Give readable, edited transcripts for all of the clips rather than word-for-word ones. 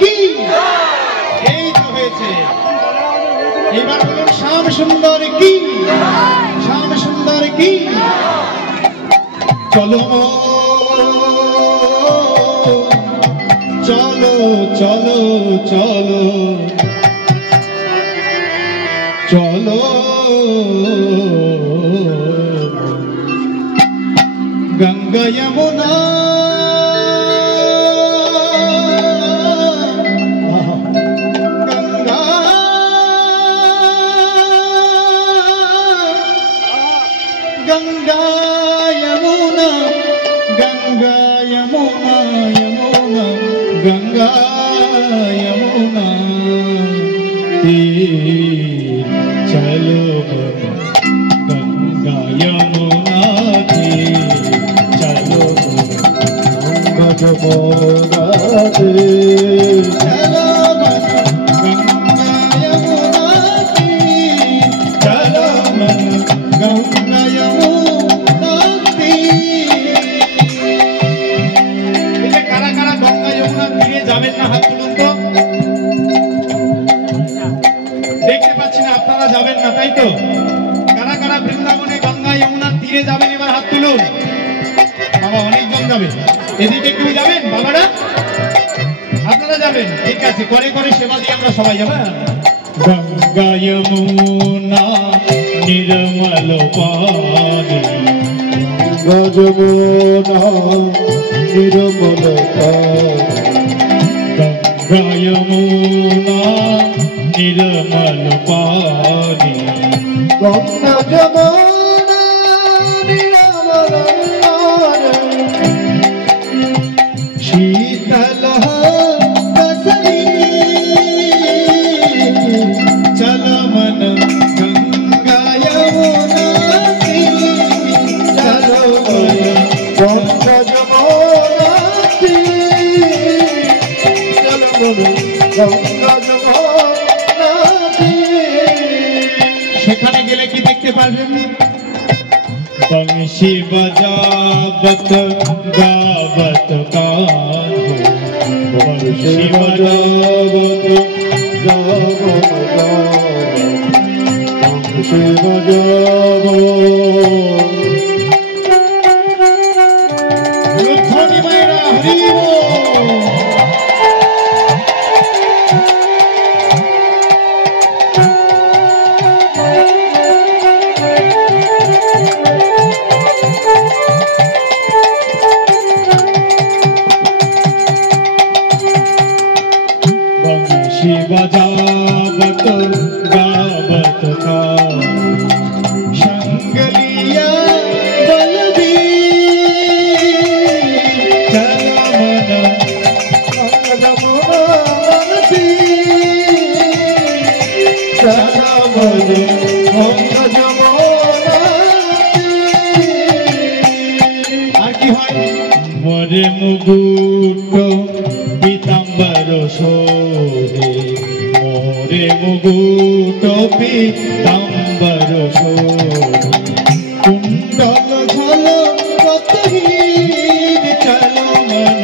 কি এই তো হয়েছে এবার বলুন শ্যাম সুন্দর কি শ্যাম সুন্দর কি চলো চলো চলো চলো চলো গঙ্গা যমুনা गंगा यमुना गंगा यमुना यमुना गंगा यमुना तीर चलो गंगा यमुना तीर चलो गंगा यमुना तीर चलो गंगा यमुना तीर चलो गंगा यमुना तीर कारा कारा गंगा यमुना तीरे যাবেন না হাত তুলুন তো দেখতে পাচ্ছি না আপনারা যাবেন না তাই তো কারা কারা বৃন্দাবনে গঙ্গা যমুনা তীরে যাবেন এবার হাত তুলুন বাবা অনেকজন যাবে এদিকে কেউ যাবেন বাবারা আপনারা যাবেন ঠিক আছে করে করে সেবা দিয়ে আমরা সবাই যাব গঙ্গা যমুনা निर्मल पानी गंगा यमुना निर्मल पानी गंगा यमुना निर्मल पानी गंगा यमुना निर्मल पानी शीतल कसली चल मन সেখানে গেলে কি দেখতে পারবেন বংশী বজাবত গাবত গান বংশী বজাবত গাবত গান বংশী বজাবত লুথনি মায়েরা হরি बजावत गावत का शंगलिया बलबीर चल मन गंगा यमुना আর কি হয় মরে মুকুট পীতাম্বর শোভে মোরে মুকুট পীতাম্বর শোভে কুণ্ডল ঝল কতহীন চল মন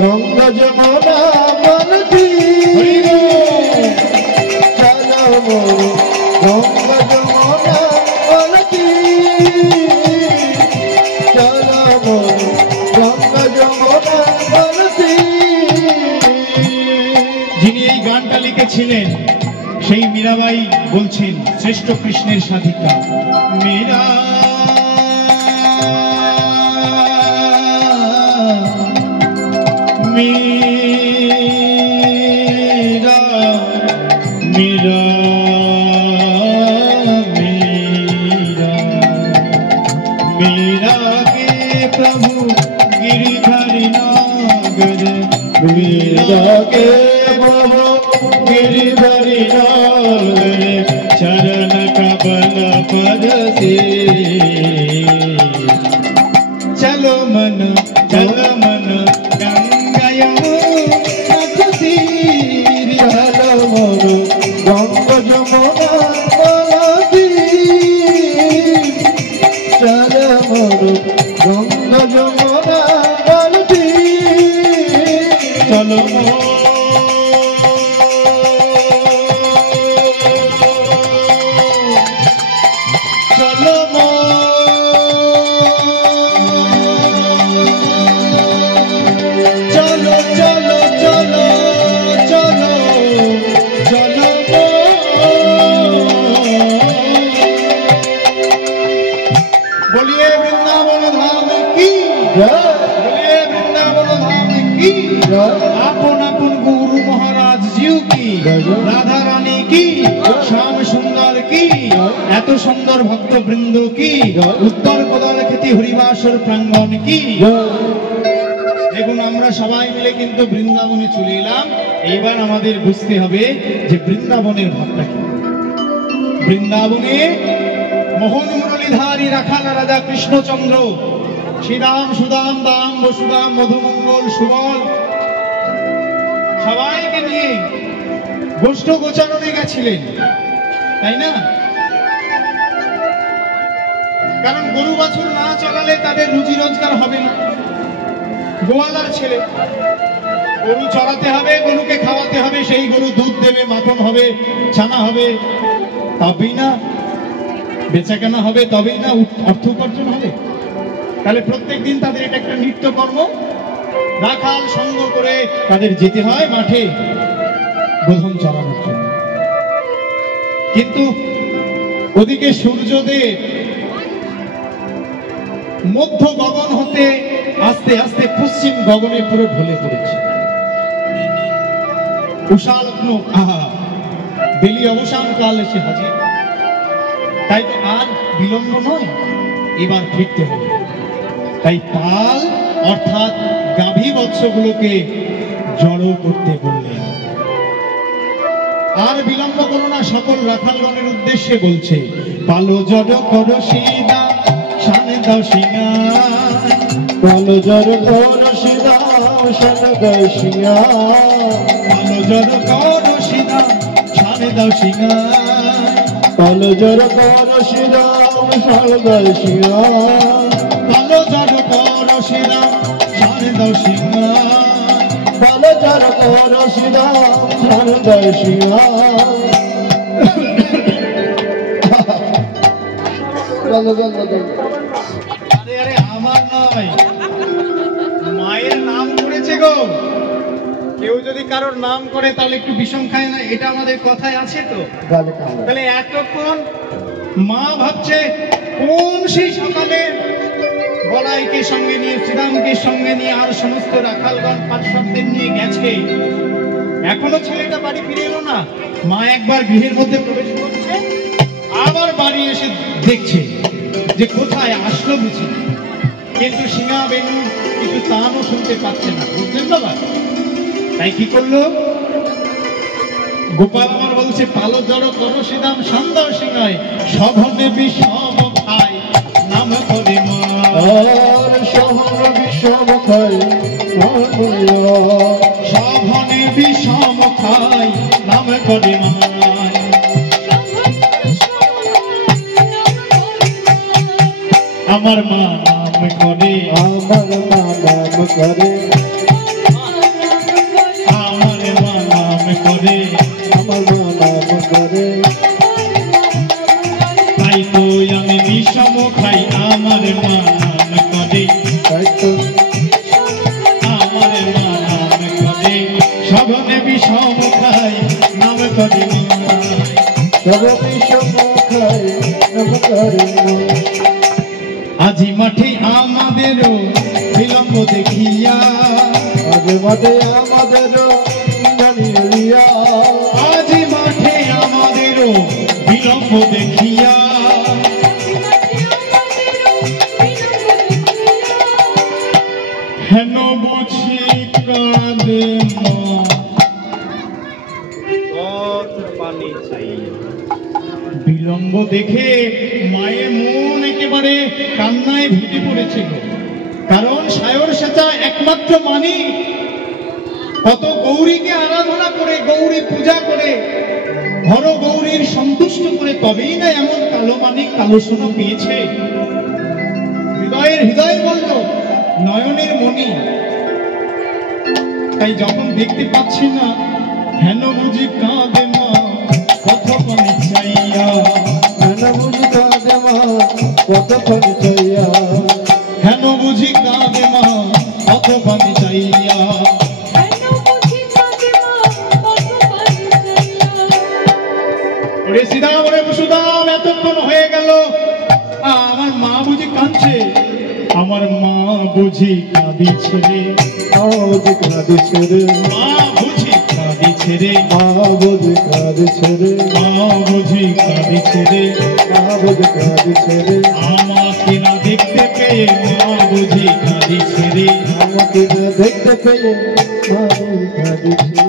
গঙ্গা যমুনা বলতি চল মন গঙ্গা যমুনা বলতি চল মন গঙ্গা যমুনা বলতি যিনি এই গানটা লিখেছিলেন সেই মীরাবাই বলছেন শ্রেষ্ঠ কৃষ্ণের সাধিকা মীরা মীরা মীরা মীরা মীরা কে প্রভু गिरिधारी नागर मीरा के प्रभु गिरिधारी नागर चरण कमल पद से चलो मन गंगा यमुना तीर चलो मन गंगा यमुना चलो मन गंगा यमुना चलो রাধা রানী কি, শ্যাম সুন্দর কি, এত সুন্দর ভক্তবৃন্দ কি, উত্তর কোদাল খ্যাতি হরিবাসর প্রাঙ্গণ কি। দেখুন আমরা সবাই মিলে কিন্তু বৃন্দাবনে চলে এলাম। এইবার আমাদের বুঝতে হবে যে বৃন্দাবনের ভাবটা কি। বৃন্দাবনে মোহন মুরলীধারী রাখাল রাজা কৃষ্ণচন্দ্র শ্রীরাম সুদাম দাম বসুদাম মধুমঙ্গল সুবল সবাইকে নিয়ে গোষ্ঠ গোচারণে গেছিলেন, তাই না? কারণ গরু বাছুর না চলালে তাদের রুজি রোজগার হবে না। গোয়ালার ছেলে, গরু চড়াতে হবে, গরুকে খাওয়াতে হবে, সেই গরু দুধ দেবে, মাখন হবে, ছানা হবে, তবেই না বেচা কেনা হবে, তবেই না অর্থ উপার্জন হবে। তাহলে প্রত্যেক দিন তাদের এটা একটা নিত্য কর্ম। রাখাল সঙ্গ করে তাদের যেতে হয় মাঠে গোধন চড়ানোর জন্য। কিন্তু ওদিকে সূর্যদেব মধ্য গগন হতে আস্তে আস্তে পশ্চিম গগনে পুরো ঢলে পড়েছে। উষালগ্ন বেলি অবসান কাল এসে হাজির। তাই তো আর বিলম্ব নয়, এবার ফিরতে হবে। তাই পাল অর্থাৎ গাভী বৎসগুলোকে জড়ো করতে বললেন। আর বিলম্ব করো না, সকল রাখালগণের উদ্দেশ্যে বলছে, পালো জড়ো করো সীতা শানে দাও সিংহায়, পালো জড়ো করো সীতা শানে দাও সিংহায়, পালো জড়ো করো সীতা শানে দাও সিংহায়, পালো জড়ো করো সীতা শানে দাও সিংহায়, পালো জড়ো করো সীতা শানে দাও সিংহায়, পালো জড়ো করো সীতা শানে দাও সিংহায়। আরে আরে আমার নয়, মায়ের নাম করেছে গো। কেউ যদি কারোর নাম করে তাহলে একটু বিষম খায় না, এটা আমাদের কথায় আছে তো। তাহলে এতক্ষণ মা ভাবছে কোন সেই সকালে বলাইকে সঙ্গে নিয়ে, শ্রীরামকে সঙ্গে নিয়ে আর সমস্ত রাখালগণ পার্শ্বদের নিয়ে গেছে, এখনো ছেলেটা বাড়ি ফিরে এলো না। মা একবার গৃহের মধ্যে প্রবেশ করছে, আবার বাড়ি এসে দেখছে যে কোথায় আসলো বুঝি, কিন্তু সিংহা বেনু কিছু তানও শুনতে পাচ্ছে না, বুঝলেন বাবা? তাই কি করলো? গোপাল আমার বলছে, পালো জড়ো করো শ্রীরাম সন্দেহ সিংহায়, সঘনে বিষম খায় নাম করে মা, সঘনে বিষম খায় সঘনে বিষম খায় নাম করে মা, আমার মা নাম করে, আমার মা নাম করে, আমার মা নাম করে, আমার মা নাম করে, তাই তো আমি বিষম খাই আমার মা নাম করে, তাই তো আমার মা নাম করে, সঘনে বিষম খাই নাম করে মা, সঘনে বিষম খাই নাম করে মা। আজি মাঠে আমাদেরও বিলম্ব দেখিয়া, আজি মাঠে আমাদেরও আজি মাঠে আমাদেরও বিলম্ব দেখিয়া, হেন বুঝি কাঁদে মা, পানি চাই। বিলম্ব দেখে মায়ের মন একেবারে কান্নায় ভেঙে পড়েছিল। কারণ সায়র সেচা একমাত্র মানি, কত গৌরীকে আরাধনা করে, গৌরী পূজা করে, হর গৌরীর সন্তুষ্ট করে, তবেই না এমন কালো মানিক কালো সোনা পেয়েছে। হৃদয়ের হৃদয় বলল, নয়নের মণি। তাই যখন দেখতে পাচ্ছি না, হেন বুঝি কাঁদে মা কত পানি চাইয়া, হেন বুঝি কাঁদে মা কত পানি চাইয়া, হেন বুঝি কাঁদে মা কত পানি চাইয়া, ওরে শ্রীরাম ওরে বসুদাম এতক্ষণ হয়ে গেল, আমার মা বুঝি কাঁদছে, আমার মা বুঝি কাঁদিছে, মা বুঝি কাঁদিছে, মা বুঝি কাঁদিছে, রে, মা বুঝি কাঁদছে রে, মা বুঝি কাঁদছে রে, মা বুঝি কাঁদছে রে, আমাকে না দেখতে পেয়ে মা বুঝি কাঁদছে রে, আমাকে না দেখতে পেয়ে মা বুঝি কাঁদছে।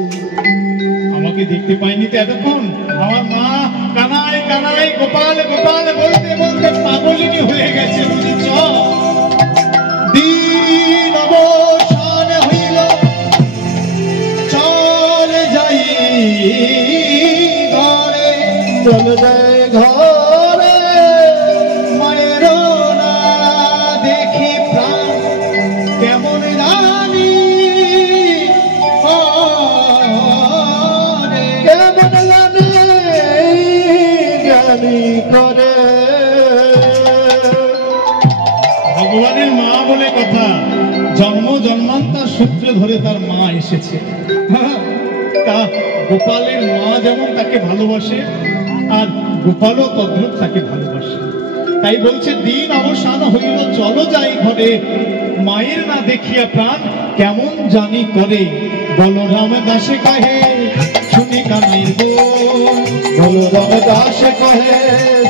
আমাকে দেখতে পাইনি তো এতক্ষণ? আমার মা কানাই কানাই গোপাল গোপাল বলতে বলতে পাগলিনী হয়ে গেছে, বুঝেছ? দিন অবসান হইল, চলে যাই ঘরে, চলে যায় ঘরে, মায়ের না দেখি প্রাণ কেমন জানি করে। কেমন জানি জ্ঞানী করে। ভগবানের মা বলে কথা, জন্ম জন্মান্তর সূত্র ধরে তার মা এসেছে। তা গোপালের মা যেমন তাকে ভালোবাসে, আর গোপালও তদ্রূপ তাকে ভালোবাসে। তাই বলছে দিন অবসান হইল, চলো যাই ঘরে, মায়ের না দেখিয়া প্রাণ কেমন জানি করে। বলরাম দাসে কহে শুনি কানাইয়ের বোন, বলরাম দাসে কহে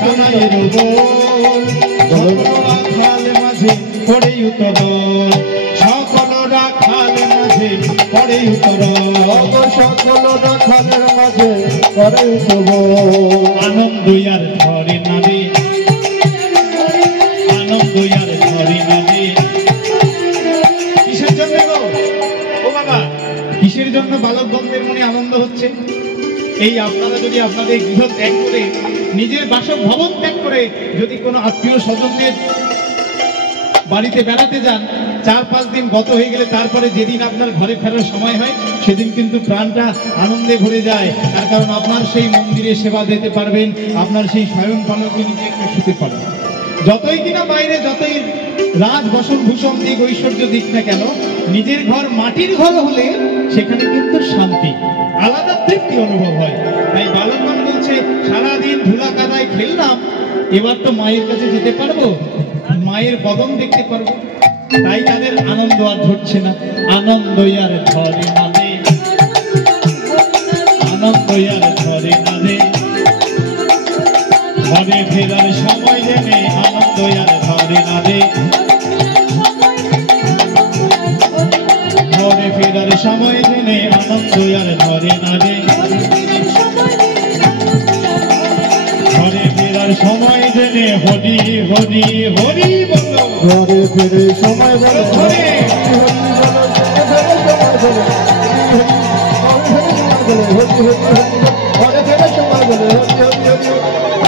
কানাইয়ের বোন, সকল রাখাল মাঝে পড়ে উতরণ, সকল রাখাল মাঝে পড়ে উতরণ, সকল রাখালের মাঝে করে উঠব। আনন্দ আর ধরে নামে, আনন্দ আর ধরে নামে। কিসের জন্য গো ও বাবা, কিসের জন্য বালকগণদের মনে আনন্দ হচ্ছে? এই আপনারা যদি আপনাদের গৃহ ত্যাগ করে, নিজের বাসভবন ত্যাগ করে যদি কোনো আত্মীয় স্বজনদের বাড়িতে বেড়াতে যান, 4-5 দিন গত হয়ে গেলে তারপরে যেদিন আপনার ঘরে ফেরার সময় হয়, সেদিন কিন্তু প্রাণটা আনন্দে ভরে যায়। তার কারণ আপনার সেই মন্দিরে সেবা দিতে পারবেন, আপনার সেই স্বয়ং পালকে নিজে একটু শুতে পারবেন। যতই কিনা বাইরে যতই রাজ বসন ভূষণ দিক ঐশ্বর্য দিক না কেন, নিজের ঘর মাটির ঘর হলে সেখানে কিন্তু শান্তি, আলাদা তৃপ্তি অনুভব হয়। তাই বালকগণ বলছে সারাদিন ধুলা কাদায় খেললাম, এবার তো মায়ের কাছে যেতে পারবো, মায়ের বদন দেখতে পারবো। তাই তাদের আনন্দ আর ধরছে না, আনন্দ আর ধরে না রে, আনন্দ আর ধরে না রে। ঘরে ফেরার সময় জেনে আনন্দ আর ধরে না রে, ঘরে ফেরার সময় জেনে আনন্দ আর ধরে না রে, ঘরে ফেরার সময় জেনে হরি হরি হরি বলো, ঘরে ফিরে সময় বলে ঘরে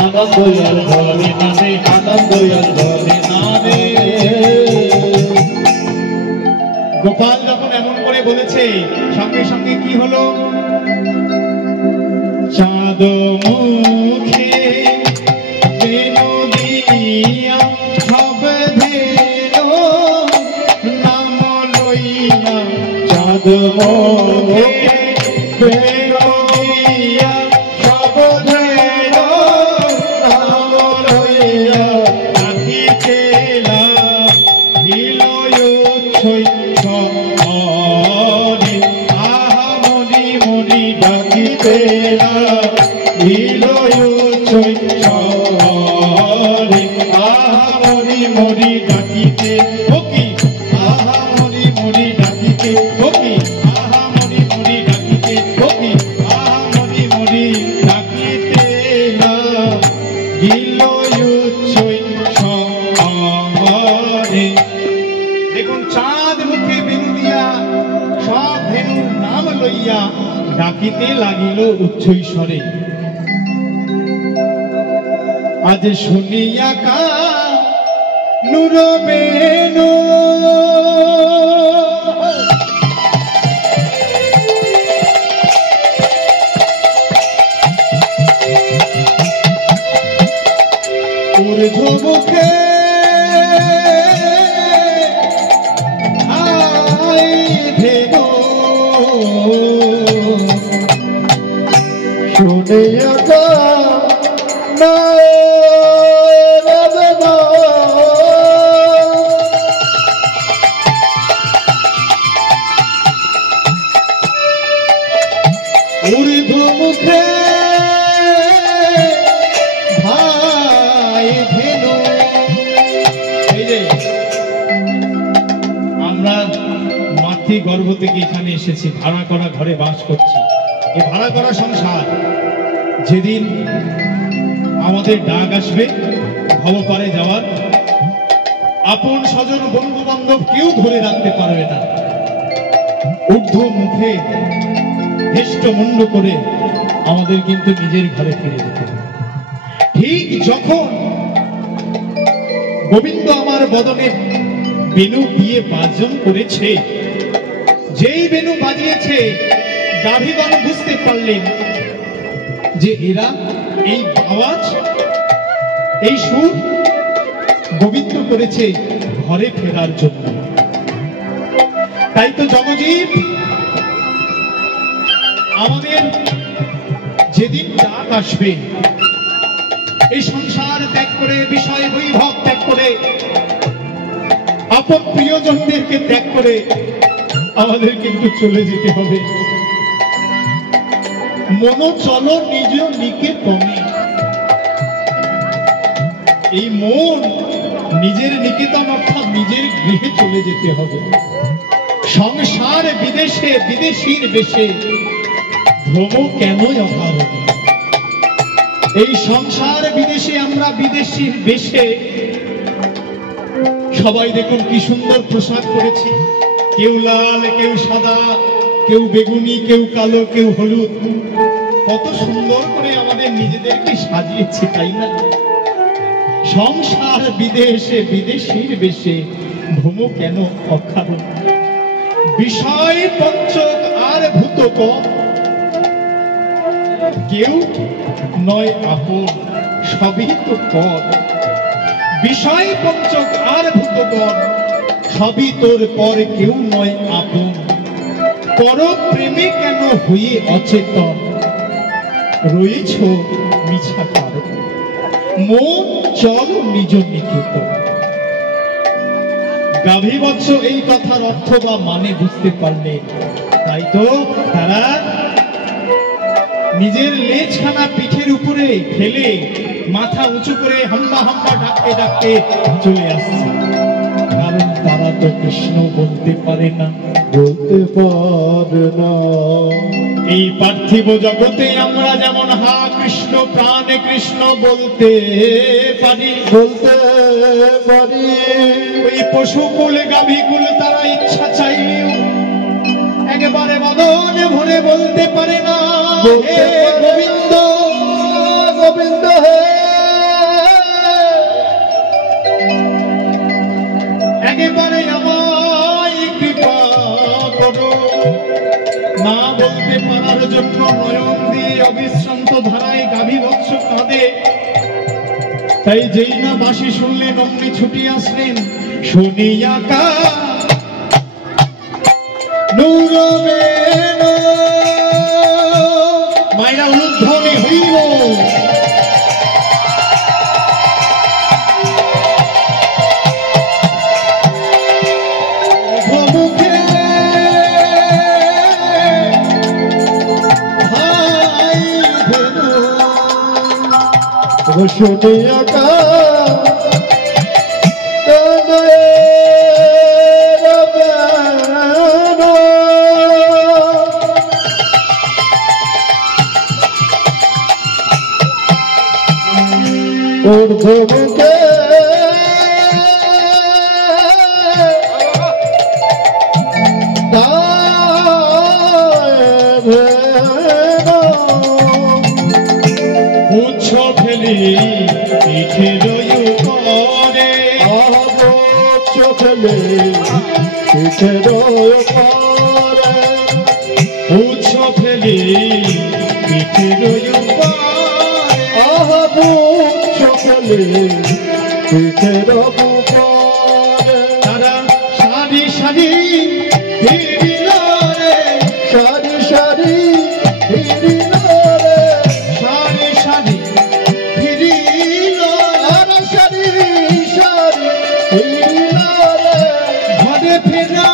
আনন্দ আর ধরে না রে, আনন্দ আর ধরে না রে। গোপাল যখন এমন করে বলেছে, সঙ্গে সঙ্গে কি হলো? চাঁদ মুখে বেনু দিয়া সব ধেলো নাম লইয়া, চাঁদ মুখে বেনু দিয়া সব ধেলো নাম লইয়া, ডাকিতে লাগিল উচ্ছ্বসিত হরে, আহা মনি মনি ডাকিতে লাগিল উচ্ছ্বসিত হরে, আহা মনি মনি ডাকিতে ওকি, আহা মনি মনি ডাকিতে ওকি, আহা মনি মনি ডাকিতে ওকি, আহা মনি মনি ডাকিতে লাগিল উচ্ছ্বসিত হরে। দেখুন, চাঁদ মুখে বেনু দিয়া সব ধেনুর নাম লইয়া ডাকিতে লাগিল উচ্চৈস্বরে। আজ শুনিয়া কানুর বেনু ঊর্ধ্ব মুখে ধেনু শুনিয়া ঊর্ধ্ব মুখে ভাই ধেনু। এই যে আমরা মাতৃ গর্ভ থেকে এখানে এসেছি, ভাড়া করা ঘরে বাস করছি। এই ভাড়া করা সংসার যেদিন আমাদের ডাক আসবে ভবপারে যাওয়ার, আপন স্বজন বন্ধু বান্ধব কেউ ধরে রাখতে পারবে না। ঊর্ধ্ব মুখে হেষ্টমুণ্ড করে আমাদের কিন্তু নিজের ঘরে ফিরে যেতে হবে। ঠিক যখন গোবিন্দ আমার বদনে বেনু দিয়ে বাজন করেছে, যেই বেনু বাজিয়েছে গাভীগণ বুঝতে পারলেন যে এরা এই আওয়াজ, এই সুর গোবিন্দ করেছে ঘরে ফেরার জন্য। তাই তো জগজীব আমাদের যেদিন ডাক আসবে, এই সংসার ত্যাগ করে, বিষয় বৈভব ত্যাগ করে, আপন প্রিয়জনদেরকে ত্যাগ করে আমাদের কিন্তু চলে যেতে হবে। মনো চলো নিজ নিকেতনে। এই মন নিজের নিকেতন অর্থাৎ নিজের গৃহে চলে যেতে হবে। সংসার বিদেশে, বিদেশির বেশে ভ্রম কেনই অভাব। এই সংসার বিদেশে আমরা বিদেশির বেশে, সবাই দেখুন কি সুন্দর পোশাক পরেছি, কেউ লাল, কেউ সাদা, কেউ বেগুনি, কেউ কালো, কেউ হলুদ। কত সুন্দর করে আমাদের নিজেদেরকে সাজিয়েছি, তাই না? সংসার বিদেশে, বিদেশির বেশে ভ্রম কেন অখাবন। বিষয় পঞ্চক আর ভূতক, কেউ নয় আপন, সবই তো পর। বিষয় পঞ্চক আর ভূতক, সবই তোর পর, কেউ নয় আপন। পর প্রেমে কেন হয়ে অচেতন, রয়েছ মিছা কারণ। মন চল নিজ নিকেতন। গাভীবৎস এই কথার অর্থ বা মানে বুঝতে পারলে, তাই তো তারা নিজের লেজখানা পিঠের উপরে ফেলে মাথা উঁচু করে হাম্বা হাম্বা ডাকতে ডাকতে চলে আসছে। কারণ তারা তো কৃষ্ণ বলতে পারে না, বলতে পারে না। এই পার্থিব জগতে আমরা যেমন হা কৃষ্ণ প্রাণে কৃষ্ণ বলতে পারি, বলতে পারি। ওই পশুকুল গাভীকুল তারা ইচ্ছা চাইলেও একেবারে বদনে ভরে বলতে পারে না, হে গোবিন্দ গোবিন্দ হে। একেবারে আমায় কৃপা করো। না বলতে পারার জন্য নয়ন দিয়ে অবিশ্রান্ত ধারায় গাভীবৎস কাঁদে। তাই যেই না বাঁশি শুনলেন অমনি ছুটি আসলেন, শুনিয়া কা নুরবেন। মায়েরা উলুধ্বনি হইব। শুনিয়া কা ঊর্ধ্ব মুখে উচ্ছ ফেলি পিঠের উপরে, উচ্ছ ফেলে পিঠের উপরে, উচ্ছ ফেলি পিঠের উপরে, উচ্ছ ফেলে পিঠের উপরে। তারা সারি সারি ফিরিল রে, সারি সারি ফিরিল রে, সারি সারি ফিরিল, সারি সারি ফিরিল রে, ঘরে ফেরা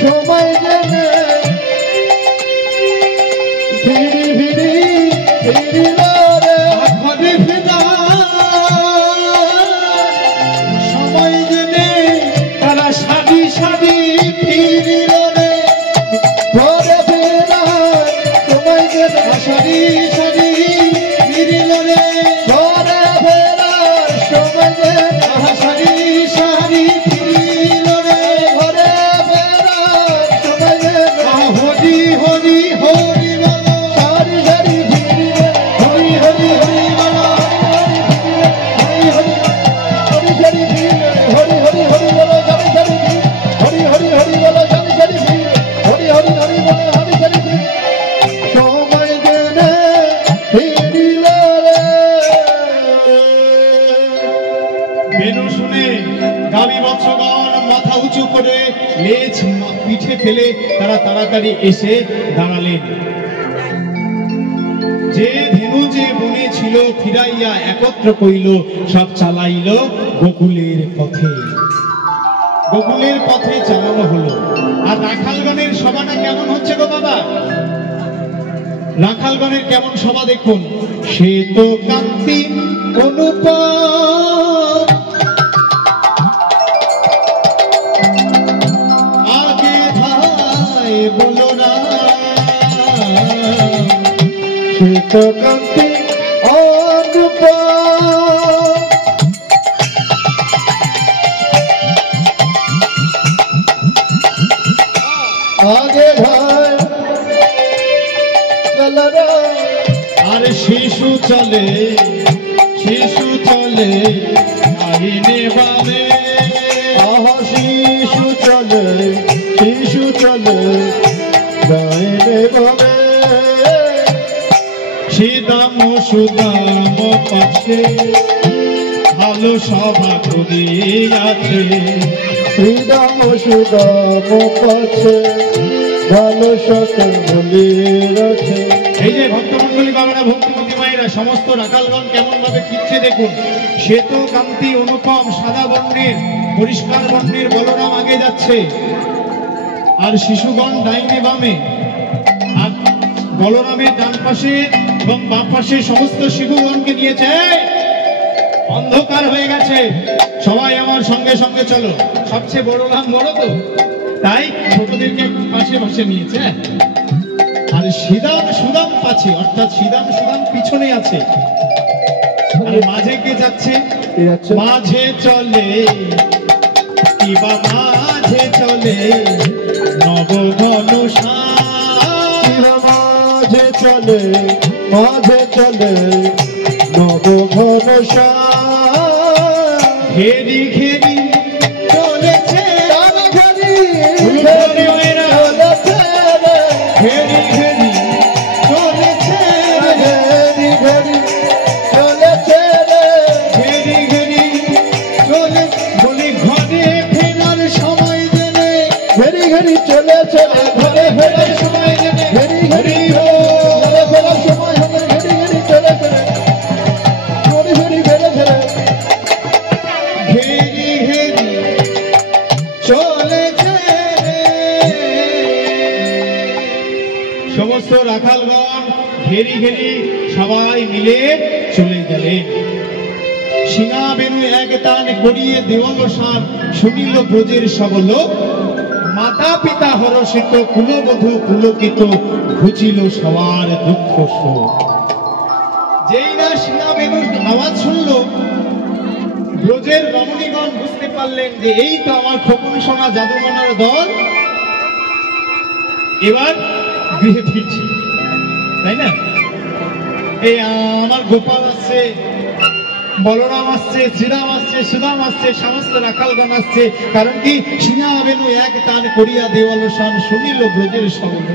সময় জেনে ফিরি ফিরি ফিরিল রে ঘরে ফেরা সময় জেনে তারা সারি সারি ফিরিল রে ঘরে ফেরা সময় জেনে সারি সারি ফিরিল রে ঘরে ফেরা সময় জেনে সারি সারি ফিরিল রে ঘরে ফেরা সময় জেনে হরি হরি হরি বল সারি সারি ফিরিল হরি হরি হরি বল হরি হরি হরি সারি ফিরিল হরি হরি হরি বলো সারি সারি ফিরিল হরি হরি হরি বলো সারি সারি ফিরিল হরি হরি হরি বলো সারি সারি ফিরিল সময় জেনে ফিরিল রে বেনু শুনে গাবি বৎসগণ মাথা উঁচু করে লেজ পিঠে ফেলে তারা তাড়াতাড়ি এসে দাঁড়ালেন। যে ধেনু যে বনে ছিল ফিরাইয়া একত্র কইল সব চালাইল গোকুলের পথে। গোকুলের পথে চালানো হলো। আর রাখালগণের সভাটা কেমন হচ্ছে গো বাবা? রাখালগণের কেমন সভা দেখুন। সে তো কান্তি অনুপম আগে ধায় বলো না শ্বেত কান্তি অনুপম আগে ভাই কলরা আর শিশু চলে আইনে বামে আহা শিশু চলে গাইনে বলে সিদাম সুদাম পাশে ভালো সভা করিয়াছে শ্রীরাম সুদাম পাছে ভালো সকল বলিয়াছে এই যে ভক্তমন্ডলী বাবারা ভক্তিপতি মায়েরা সমস্ত রাখালগণ কেমন ভাবে ফিরছে দেখুন। শ্বেত কান্তি অনুপম সাদা বর্ণের পরিষ্কার বর্ণের বলরাম আগে যাচ্ছে আর শিশুগণ ডাইনে বামে আর বলরামের ডান পাশে এবং বাম পাশে সমস্ত শিশুগণকে নিয়েছে। এই, অন্ধকার হয়ে গেছে, সবাই আমার সঙ্গে সঙ্গে চলো। সবচেয়ে বলরাম বড় তো, তাই ছোটদেরকে পাশে পাশে নিয়েছে। আর সিদাম সুদাম পাছে, অর্থাৎ সিদাম সুদাম পিছনে আছে। আর মাঝে কে যাচ্ছে? মাঝে চলে কিবা মাঝে চলে নবঘন মাঝে চলে নব ঘন ঘেরি ঘেরি চলেছে ঘেরি ঘেরি ঘেরি চলেছে ঘেরি ঘেরি চলে বলি ঘরে ফেরার সময় জেনে ঘেরি ঘেরি চলেছে ঘরে ফেরার সময় জেনে ঘেরি ঘেরি ঘরে ফেরার সময় হলে ঘেরি ঘেরি চলেছে ঘেরি ঘেরি ফেরেছে ঘেরি ঘেরি চলেছে। সমস্ত রাখালগণ ঘেরি ঘেরি সবাই মিলে চলে গেলেন। সিঙা বেনু এক টান করিয়ে দেওয়ালসান শুনিল ব্রজের সবল মাতা পিতা হরষিত কুলবধূ পুলকিত ঘুচিল সবার দুঃখ শোক। যেই না সিঙা বেনুর আওয়াজ শুনলো ব্রজের রমণীগণ বুঝতে পারলেন যে এই তো আমার খোকন সোনা জাদুমনার দল এবার গৃহে ফিরছে, তাই না? এই আমার গোপাল আসছে, বলরাম আসছে, শ্রীরাম আসছে, সুদাম আসছে, সমস্ত রাখালগণ আসছে। কারণ কি? সিঙা বেনু এক টান করিয়া দেওয়ালসান শুনিল ব্রজের সবল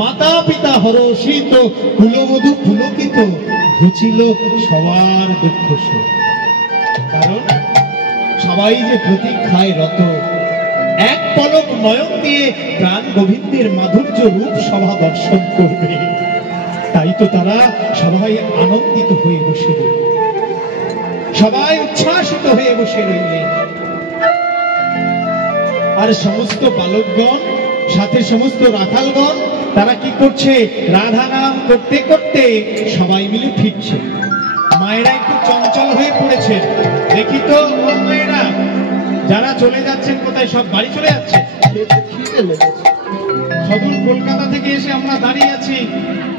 মাতা পিতা হরষিত কুলবধূ পুলকিত ঘুচিল সবার দুঃখ শোক। কারণ সবাই যে প্রতীক্ষায় রত, এক পলক নয়ন দিয়ে প্রাণ গোবিন্দের মাধুর্য রূপ সভা দর্শন করবে, তাই তো তারা সবাই আনন্দিত হয়ে বসে রইল, সবাই উচ্ছ্বাসিত হয়ে বসে রইলেন। আর সমস্ত বালকগণ সাথে সমস্ত রাখালগণ তারা কি করছে? রাধা নাম করতে করতে সবাই মিলে ফিরছে। মায়েরা একটু চঞ্চল হয়ে পড়েছে। দেখি তো মায়েরা যারা চলে যাচ্ছেন কোথায়? সব বাড়ি চলে যাচ্ছে। সদূর কলকাতা থেকে এসে আমরা দাঁড়িয়ে আছি,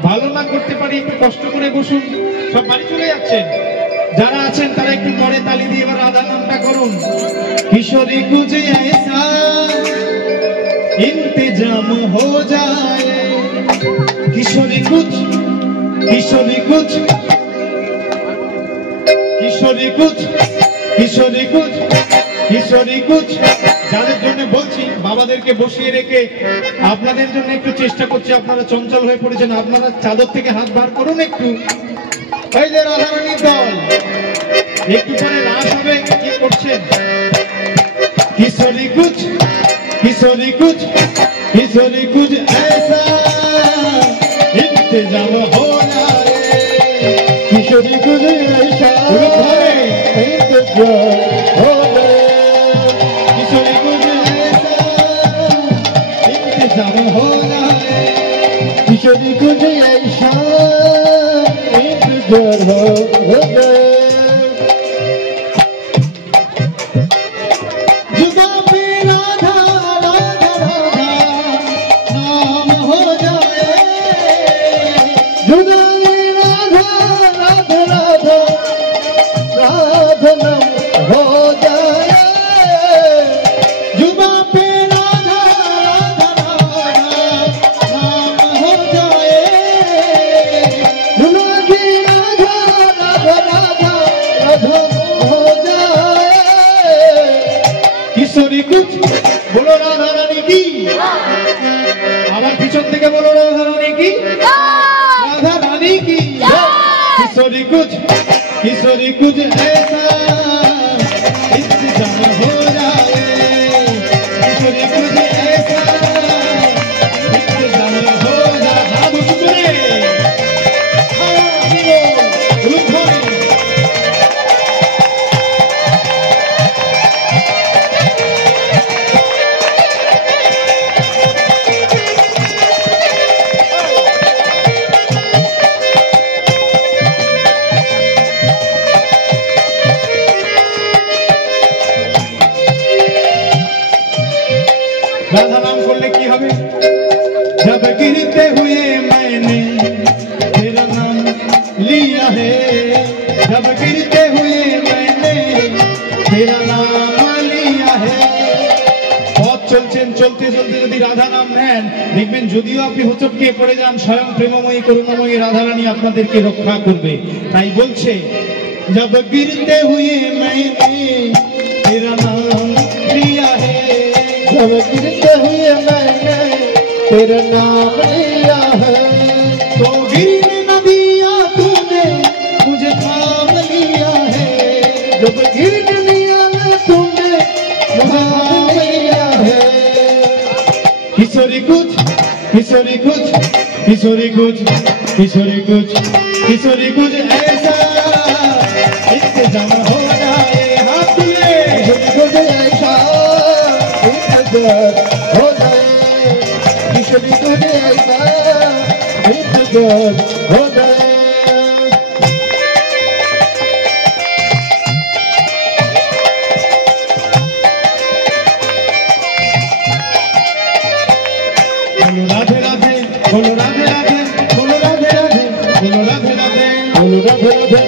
ভালো না করতে পারি, একটু কষ্ট করে বসুন। সব বাড়ি চলে যাচ্ছেন। যারা আছেন তারা একটু করে তালি দিয়ে এবার রাধা নামটা করুন। কিশোরী কুছ ऐसा इंतजाम हो जाए, किशोरी कुछ किशोरी कुछ किशोरी कुछ किशोरी कुछ किशोरी कुछ। যাদের জন্য বলছি বাবাদেরকে বসিয়ে রেখে আপনাদের জন্য একটু চেষ্টা করছি। আপনারা চঞ্চল হয়ে পড়েছেন, আপনারা চাদর থেকে হাত বার করুন একটু। এই যে রাধারানীর দল একটু পরে রাস হবে, কি করছেন? किशोरी कुछ किशोरी कुछ किशोरी कुछ ऐसा इंतजाम हो जाए, किशोरी कुछ ऐसा इंतजाम हो जाए, किशोरी कुछ ऐसा इंतजाम हो जाए, किशोरी कुछ ऐसा इंतजार हो जाए। किशोरी कुछ बोलो राधा रानी की, आवाज पिछन থেকে बोलो राधा रानी की, राधा रानी की। किशोरी कुछ ऐसा इंतजाम हो जाए, किशोरी कुछ ऐसा इंतजाम हो जाए। हाथ ऊंचे करे, राधा नाम করলে কি হবে? जब गिरते हुए मैंने तेरा नाम लिया है, जब गिरते हुए मैंने तेरा नाम लिया है। পথ চলছেন, চলতে চলতে যদি রাধা নাম নেন দেখবেন যদিও আপনি হোঁচটকে পড়ে যান, স্বয়ং প্রেমময়ী করুণাময়ী রাধারানী আপনাদেরকে রক্ষা করবে। তাই বলছে जब गिरते हुए मैंने तेरा नाम लिया है, जब गिरते हुए मैंने तेरा नाम लिया है, तो गिरने न दिया तूने मुझे थाम लिया है, जब गिरने दिया तूने मुझे थाम लिया है। किशोरी कुछ किशोरी कुछ किशोरी कुछ किशोरी कुछ किशोरी कुछ ऐसा इंतजाम हो जाए। हाथ तुले, किशोरी कुछ ऐसा इंतजार हो जाए, किशोरी कुछ ऐसा इंतजार हो जाए। बोलो राधे राधे, बोलो राधे राधे, बोलो राधे राधे, बोलो राधे राधे, बोलो राधे राधे,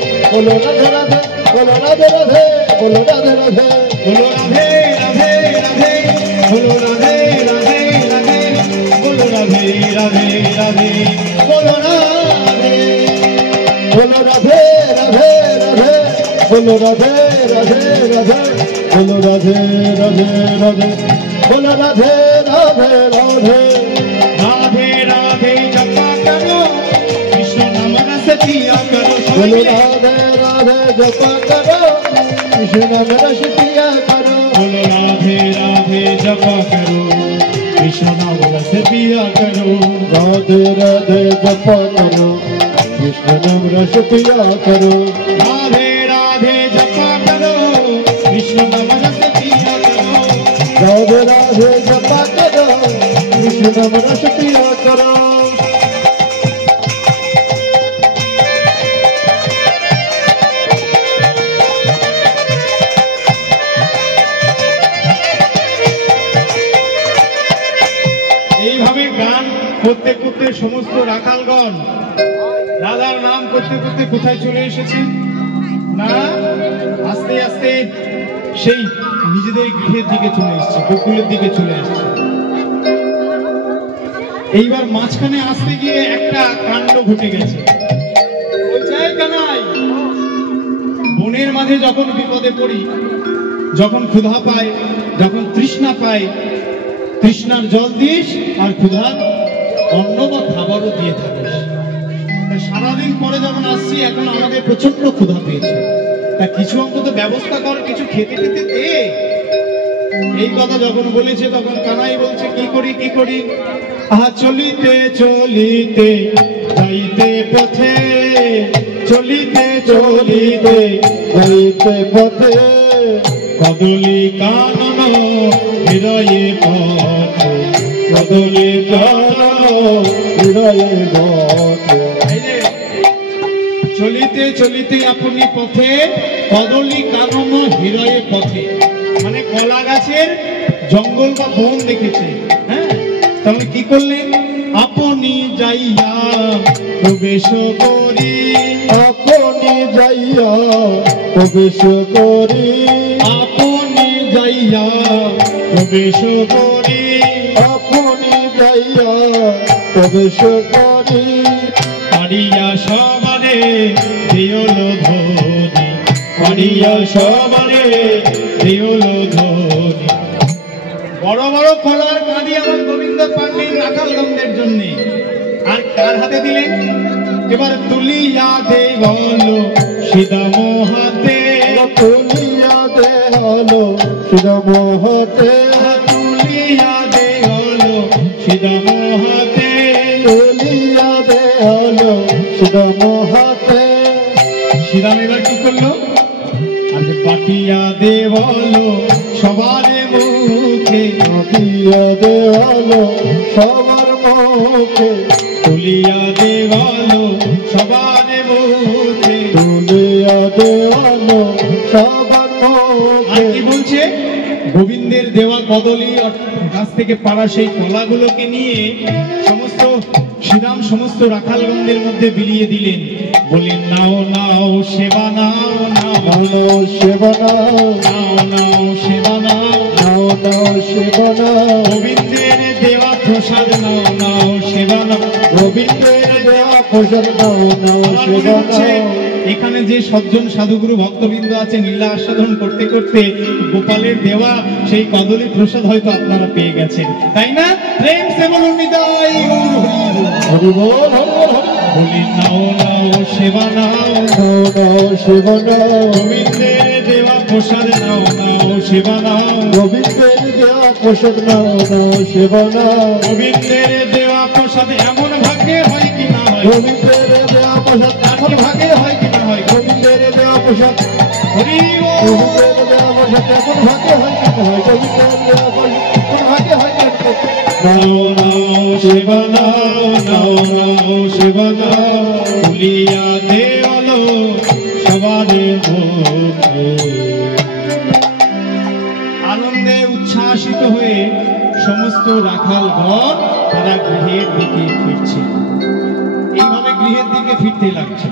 बोलो राधे राधे, बोलो राधे राधे, बोलो राधे राधे, बोलो राधे राधे राधे, बोलो राधे राधे राधे, बोलो राधे राधे राधे, बोलो राधे, बोलो राधे राधे राधे, बोलो राधे राधे राधे, बोलो राधे राधे राधे, बोलो राधे राधे राधे। राधे राधे जपा करो, कृष्ण नाम रस पिया करो, बोलो राधे राधे जपा करो, कृष्ण नाम रस पिया करो, बोलो राधे राधे जपा करो, कृष्ण नाम रस पिया करो, राधे राधे जपा करो, कृष्ण नाम रस पिया करो, राधे राधे जपा करो, कृष्ण नाम रस पिया करो, রাধে রাধে জপা করো কৃষ্ণ নাম রস পিয়া করো এইভাবে গান করতে করতে সমস্ত রাখালগণ রাধার নাম করতে করতে কোথায় চলে এসেছে না আস্তে আস্তে সেই নিজেদের গৃহের দিকে চলে এসেছে, গোকুলের দিকে চলে আসছে। এইবার মাঝখানে আসতে গিয়ে একটা কাণ্ড ঘটে গেছে। বনের মাঝে যখন বিপদে পড়ি, যখন ক্ষুধা পায়, যখন তৃষ্ণা পায়, তৃষ্ণার জল দিস আর ক্ষুধার অন্ন বা খাবারও দিয়ে থাকিস। সারাদিন পরে যখন আসছি এখন আমাদের প্রচন্ড ক্ষুধা পেয়েছে, তা কিছু অন্তত ব্যবস্থা কর, কিছু খেতে খেতে দে। এই কথা যখন বলেছে তখন কানাই বলছে কি করি কি করি, আহা চলিতে চলিতে যাইতে পথে, চলিতে চলিতে যাইতে পথে কদলি কানন হৃদয়ে পথে, কদলি কানন হৃদয়ে পথে চলিতে চলিতে আপনি পথে, কদলি কানন হৃদয়ে পথে, মানে কলা গাছের জঙ্গল বা বন দেখেছে। হ্যাঁ, তাহলে কি করলেন, আপনি যাইয়া প্রবেশ করি, আপনি যাইয়া প্রবেশ করি, আপনি যাইয়া প্রবেশ করি, আপনি যাইয়া প্রবেশ করি, পারিয়া সবারে দেওল ধরি, পারিয়া সবারে দেওল ধরি। বড় বড় কলার কাঁদি আমার গোবিন্দ পান্ডির রাখালগণদের জন্য, আর কার হাতে দিলেন, এবার তুলিয়া দেওল সীতাম হাতে, তুলিয়া দেওল সীতাম হাতে, তুলিয়া দেওল সীতাম হাতে, তুলিয়া দেওল সীতাম হাতে। শ্রীরাম এবার কি করলো, আজ পাঠিয়া দেওল সবার মুখে, পাঠিয়া দেওল সবার মুখে, তুলিয়া দেওল সবার মুখে, তুলিয়া দেওল সবার আর কি মুখে। বলছে, গোবিন্দের দেওয়া কদলি গাছ থেকে পাড়া সেই কলাগুলোকে নিয়ে সমস্ত শ্রীরাম সমস্ত রাখালগণদের মধ্যে বিলিয়ে দিলেন। বলেন নাও নাও সেবা নাও, নাও নাও সেবা নাও, নাও নাও সেবা নাও, নাও নাও সেবা নাও, গোবিন্দের দেওয়া প্রসাদ নাও নাও সেবা নাও, গোবিন্দের দেওয়া প্রসাদ নাও নাও আমার মনে সেবা হচ্ছে নাও। এখানে যে সজ্জন সাধুগুরু ভক্তবৃন্দ আছে লীলা আস্বাদন করতে করতে গোপালের দেওয়া সেই কদলী প্রসাদ হয়তো আপনারা পেয়ে গেছেন, তাই না? প্রেম সে বলুন নিতাই গৌর হরি বল। হরি বল হরি বল হরি বলি নাও নাও সেবা নাও, নাও নাও সেবা নাও, গোবিন্দের দেওয়া প্রসাদ নাও নাও সেবা নাও, গোবিন্দের দেওয়া প্রসাদ নাও নাও সেবা নাও, গোবিন্দের দেওয়া প্রসাদ এমন ভাগ্যে হয় কি না হয়, গোবিন্দের দেওয়া প্রসাদ এমন ভাগ্যে হয় কি না হয়, গোবিন্দের দেওয়া প্রসাদ, হরি বল। গোবিন্দের দেওয়া প্রসাদ এমন ভাগ্যে হয় কি না হয়, গোবিন্দের দেওয়া প্রসাদ এমন ভাগ্যে হয় কি না হয়। নাও নাও সেবা নাও, নাও নাও সেবা নাও, তুলিয়া দেওল সবার মুখে। আনন্দে উচ্ছ্বাসিত হয়ে সমস্ত রাখালগণ তারা গৃহের দিকে ফিরছে। এইভাবে গৃহের দিকে ফিরতে লাগছে।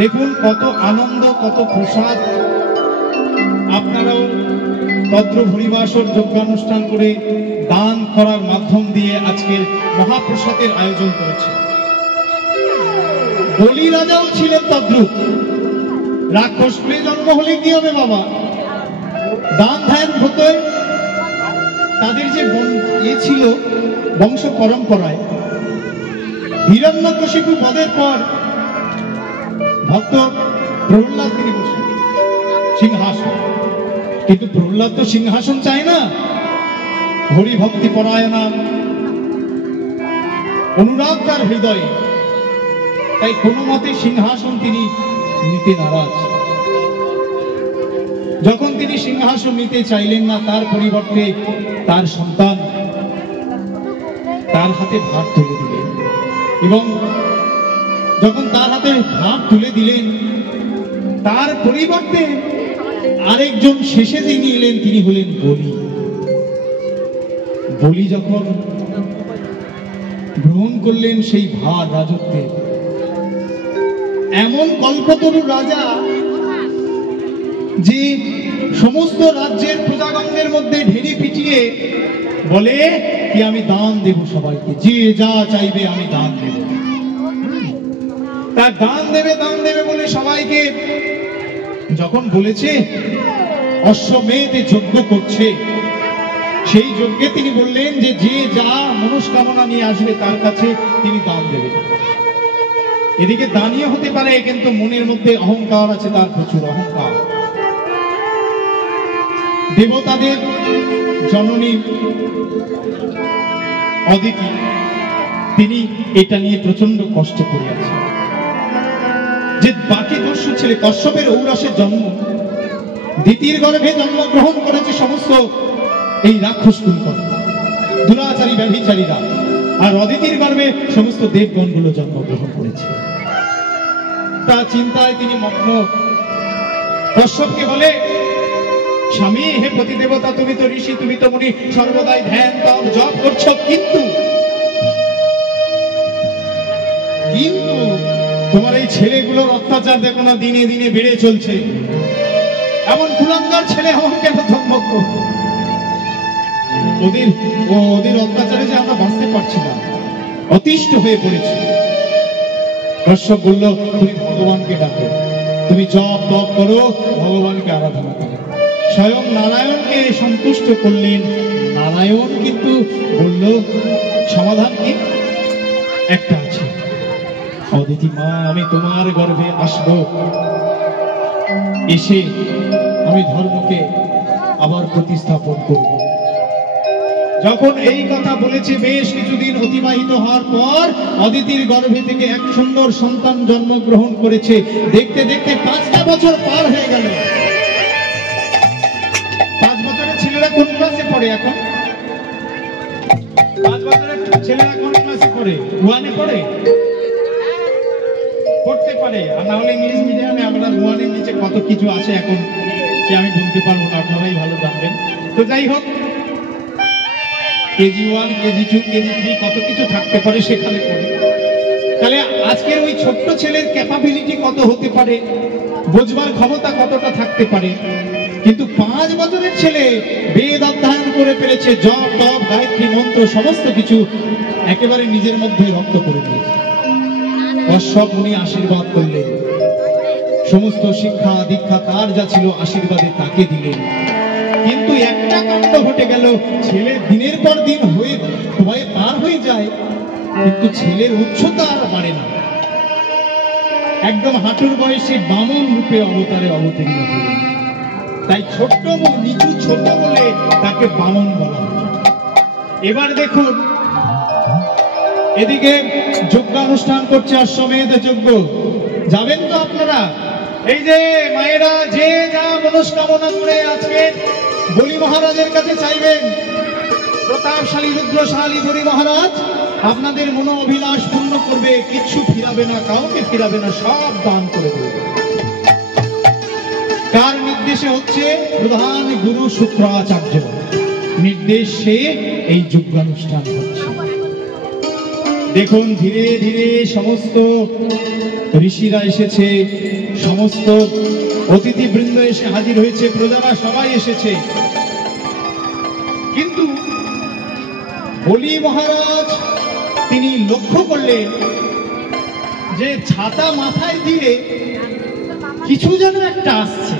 দেখুন কত আনন্দ, কত প্রসাদ। আপনারাও তদ্র হরিবাসর যজ্ঞানুষ্ঠান করে দান করার মাধ্যম দিয়ে আজকের মহাপ্রসাদের আয়োজন করেছে। বলি রাজাও ছিলেন তদ্রুপ। রাক্ষস কুলে জন্ম হলে কি হবে বাবা, দান ধ্যান হতো। তাদের যে ছিল বংশ পরম্পরায়, হিরণ্যকশিপু বধের পর ভক্ত প্রহ্লাদ তিনি বসে সিংহাসন, কিন্তু প্রহ্লাদ তো সিংহাসন চায় না, হরি ভক্তি পরায়ণা অনুরাগ তার হৃদয়ে, তাই কোনো মতে সিংহাসন তিনি নিতে নারাজ। যখন তিনি সিংহাসন নিতে চাইলেন না, তার পরিবর্তে তার সন্তান তার হাতে ভার তুলে দিলেন, এবং যখন তার হাতে ভার তুলে দিলেন, তার পরিবর্তে আরেকজন শেষে যিনি এলেন তিনি হলেন বলি। বলি যখন গ্রহণ করলেন সেই ভার রাজত্বে, এমন কল্পতরু রাজা যে সমস্ত রাজ্যের প্রজাগণের মধ্যে ঢেড়ি পিটিয়ে বলে কি আমি দান দেব সবাইকে, যে যা চাইবে আমি দান দেব। তার দান দেবে বলে সবাইকে যখন বলেছে, অশ্বমেধে যজ্ঞ করছে, সেই যজ্ঞে তিনি বললেন যে যে যা মনস্কামনা নিয়ে আসবে তার কাছে তিনি দান দেবেন। এদিকে দানীয় হতে পারে, কিন্তু মনের মধ্যে অহংকার আছে, তার প্রচুর অহংকার। দেবতাদের জননী অদিতি, তিনি এটা নিয়ে প্রচন্ড কষ্ট করে আছেন যে বাকি দস্যু ছেলে কশ্যপের ঔরসের জন্ম, দিতির গর্ভে জন্মগ্রহণ করেছে সমস্ত এই রাক্ষস কুলকর্ম, দুরাচারী ব্যভিচারীরা, আর অদিতির গর্ভে সমস্ত দেবগণগুলো জন্মগ্রহণ করেছে। তা চিন্তায় তিনি মগ্ন। কশ্যপকে বলে, স্বামী হে পতি দেবতা, তুমি তো ঋষি, তুমি তো মুনি, সর্বদাই ধ্যান তপ জপ করছো, কিন্তু তোমার এই ছেলেগুলোর অত্যাচার দেখো না, দিনে দিনে বেড়ে চলছে। এমন কুলাঙ্গার ছেলে আমার কেন জন্ম করবো? ওদের অত্যাচারে যে আমরা বাঁচতে পারছি না, অতিষ্ঠ হয়ে পড়েছি। কশ্যপ বলল, তুমি ভগবানকে ডাকো, তুমি জপ তপ করো, ভগবানকে আরাধনা করো। স্বয়ং নারায়ণকে সন্তুষ্ট করলেন। নারায়ণ কিন্তু বলল, সমাধান কি? একটা আছে, অদিতি মা, আমি তোমার গর্ভে আসব, এসে আমি ধর্মকে আবার প্রতিস্থাপন করব। যখন এই কথা বলেছে, বেশ কিছুদিন অতিবাহিত হওয়ার পর অদিতির গর্ভে থেকে এক সুন্দর সন্তান জন্মগ্রহণ করেছে। দেখতে দেখতে 5টা বছর পার হয়ে গেল। 5 বছরের ছেলেরা কোন ক্লাসে পড়ে এখন? 5 বছরের ছেলেরা কোন ক্লাসে পড়ে? 1-এ পড়ে? পড়তে পারে, আর না হলে ইংলিশ মিডিয়ামে আমরা 1-এর নিচে কত কিছু আছে এখন, সে আমি বলতে পারবো না, আপনারাই ভালো জানবেন। তো যাই হোক, কেজি 1, কেজি 2, কেজি 3 কত কিছু থাকতে পারে, সেখানে পড়ে। তাহলে আজকের ওই ছোট্ট ছেলের ক্যাপাবিলিটি কত হতে পারে, বোঝবার ক্ষমতা কতটা থাকতে পারে। কিন্তু 5 বছরের ছেলে বেদ অধ্যয়ন করে ফেলেছে, জপ তপ গায়ত্রী মন্ত্র সমস্ত কিছু একেবারে নিজের মধ্যে রপ্ত করে দিয়েছে। কশ্যপ মুনি আশীর্বাদ করলেন, সমস্ত শিক্ষা দীক্ষা তার যা ছিল আশীর্বাদে তাকে দিলেন। কিন্তু একটা কাণ্ড ঘটে গেল, ছেলের দিনের পর দিন হয়ে পার হয়ে যায়, কিন্তু ছেলের উচ্চতা আর বাড়ে না। একদম হাঁটুর বয়সে বামন রূপে অবতারে অবতীর্ণ হলেন। তাই ছোট্ট নিচু ছোট বলে তাকে বামন বলা হয়। এবার দেখুন, এদিকে যজ্ঞানুষ্ঠান করছে, অশ্বমেধ যজ্ঞ। যাবেন তো আপনারা? এই যে মায়েরা যে যা মনস্কামনা করে আজকে বলি মহারাজের কাছে চাইবেন, প্রতাপশালী রুদ্রশালী বলি মহারাজ আপনাদের মনো অভিলাষ পূর্ণ করবে, কিচ্ছু ফিরাবে না, কাউকে ফিরাবে না, সব দান করে দেবে। কার নির্দেশে হচ্ছে? প্রধান গুরু শুক্রাচার্য নির্দেশে এই যজ্ঞানুষ্ঠান হচ্ছে। দেখুন, ধীরে ধীরে সমস্ত ঋষিরা এসেছে, সমস্ত অতিথিবৃন্দ এসে হাজির হয়েছে, প্রজারা সবাই এসেছে। কিন্তু বলি মহারাজ তিনি লক্ষ্য করলেন যে ছাতা মাথায় দিয়ে কিছু যেন একটা আসছে,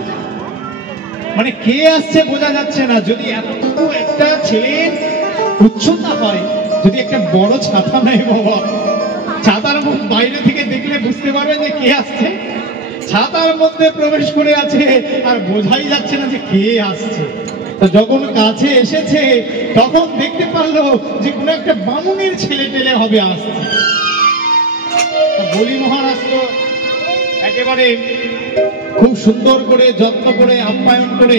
মানে কে আসছে বোঝা যাচ্ছে না। যদি এত একটা ছেলের উচ্চতা হয়, যদি একটা বড় ছাতা নেয় বাবা, ছাতার বাইরে থেকে দেখলে বুঝতে পারবেন যে কে আসছে। ছাতার মধ্যে প্রবেশ করে আছে আর বোঝাই যাচ্ছে না যে কে আসছে। যখন কাছে এসেছে তখন দেখতে পারলো যে কোন একটা বামুনের ছেলে টেলে হবে আসছে। বলি মহারাজ তো একেবারে খুব সুন্দর করে যত্ন করে আপ্যায়ন করে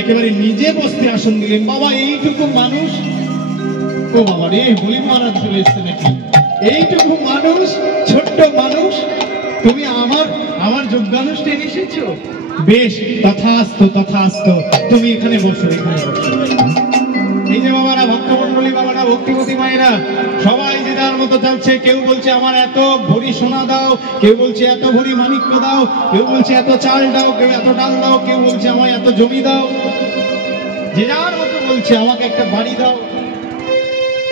একেবারে নিজে বসতে আসন দিলেন। বাবা এইটুকু মানুষ, ও বাবা রে, বলি মহারাজ চলে এসছে নাকি? এইটুকু মানুষ, ছোট্ট মানুষ, তুমি আমার যজ্ঞানুষ্ঠানে এসেছো? বেশ, তথাস্তু তথাস্তু, তুমি এখানে বসো, এখানে বসো। এই যে বাবারা, ভক্তমন্ডলী বাবারা, ভক্তিমতী মায়েরা, সবাই যে যার মতো যাচ্ছে। কেউ বলছে আমার এত ভরি সোনা দাও, কেউ বলছে এত ভরি মাণিক্য দাও, কেউ বলছে এত চাল দাও, কেউ এত ডাল দাও, কেউ বলছে আমায় এত জমি দাও। যে যার মতো বলছে আমাকে একটা বাড়ি দাও।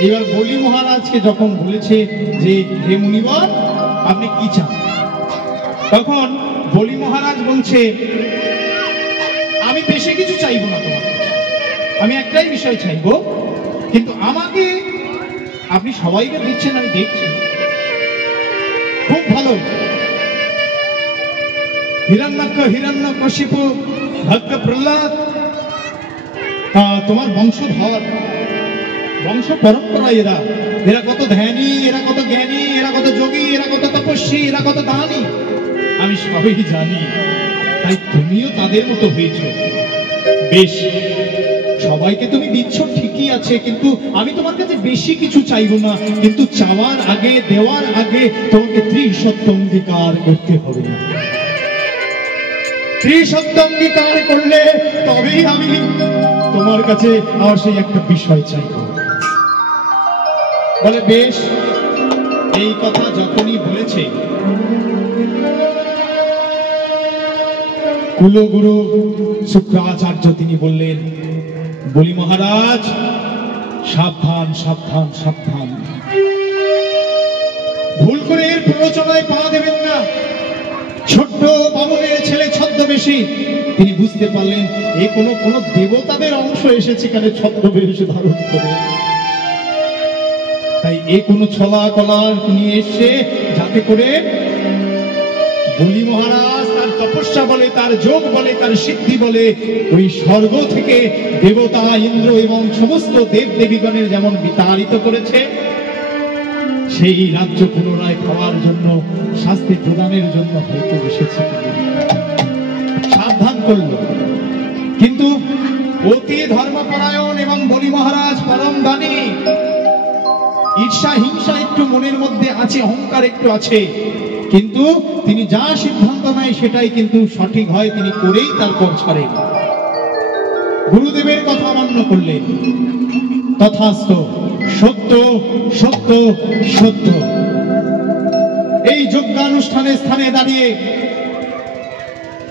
এবার বলি মহারাজকে যখন বলেছে যে হে মুনিবর, আপনি কি চান, তখন বলি মহারাজ বলছে আমি বেশি কিছু চাইবো না তোমার কাছে, আমি একটাই বিষয় চাইবো, কিন্তু আমাকে আপনি সবাইকে দিচ্ছেন, আমি দেখছি, খুব ভালো। হিরণ্যাক্ষ, হিরণ্যকশিপু, ভক্ত প্রহ্লাদ, তোমার বংশধর, বংশ পরম্পরা, এরা কত ধ্যানী, এরা কত জ্ঞানী, এরা কত যোগী, এরা কত তপস্বী, এরা কত দানী, আমি সবই জানি। তাই তুমিও তাদের মতো হয়েছ। বেশ, সবাইকে তুমি দিচ্ছ ঠিকই আছে, কিন্তু আমি তোমার কাছে বেশি কিছু চাইবো না, কিন্তু চাওয়ার আগে, দেওয়ার আগে তোমাকে ত্রিসত্য অঙ্গীকার করতে হবে। ত্রিসত্য অঙ্গীকার করলে তবেই আমি তোমার কাছে আমার সেই একটা বিষয় চাইব। বলে বেশ, এই কথা যখনই বলেছে, কুলগুরু শুক্রাচার্য তিনি বললেন, বলি মহারাজ সাবধান, সাবধান, সাবধান, ভুল করে এর প্ররোচনায় পা দেবেন না। ছোট্ট বামনের ছেলে ছদ্মবেশী, তিনি বুঝতে পারলেন এ কোনো দেবতাদের অংশ এসেছে এখানে ছদ্মবেশ ধারণ করে। তাই এ কোনো ছলা কলা নিয়ে এসে যাতে করে বলি মহারাজ তার তপস্যা বলে, তার যোগ বলে, তার সিদ্ধি বলে ওই স্বর্গ থেকে দেবতা ইন্দ্র এবং সমস্ত দেব দেবীগণের যেমন বিতাড়িত করেছে, সেই রাজ্য পুনরায় পাওয়ার জন্য, শাস্তি প্রদানের জন্য হয়তো এসেছে। সাবধান করল, কিন্তু অতি ধর্মপরায়ণ এবং বলি মহারাজ পরম দানী, ঈর্ষা হিংসা একটু মনের মধ্যে আছে, অহংকার একটু আছে, কিন্তু তিনি যা সিদ্ধান্ত নেয় সেটাই কিন্তু সঠিক হয়, তিনি করেই তারপর ছাড়েন। গুরুদেবের কথা মান্য করলেন, তথাস্ত, সত্য, সত্য, সত্য। এই যজ্ঞানুষ্ঠানের স্থানে দাঁড়িয়ে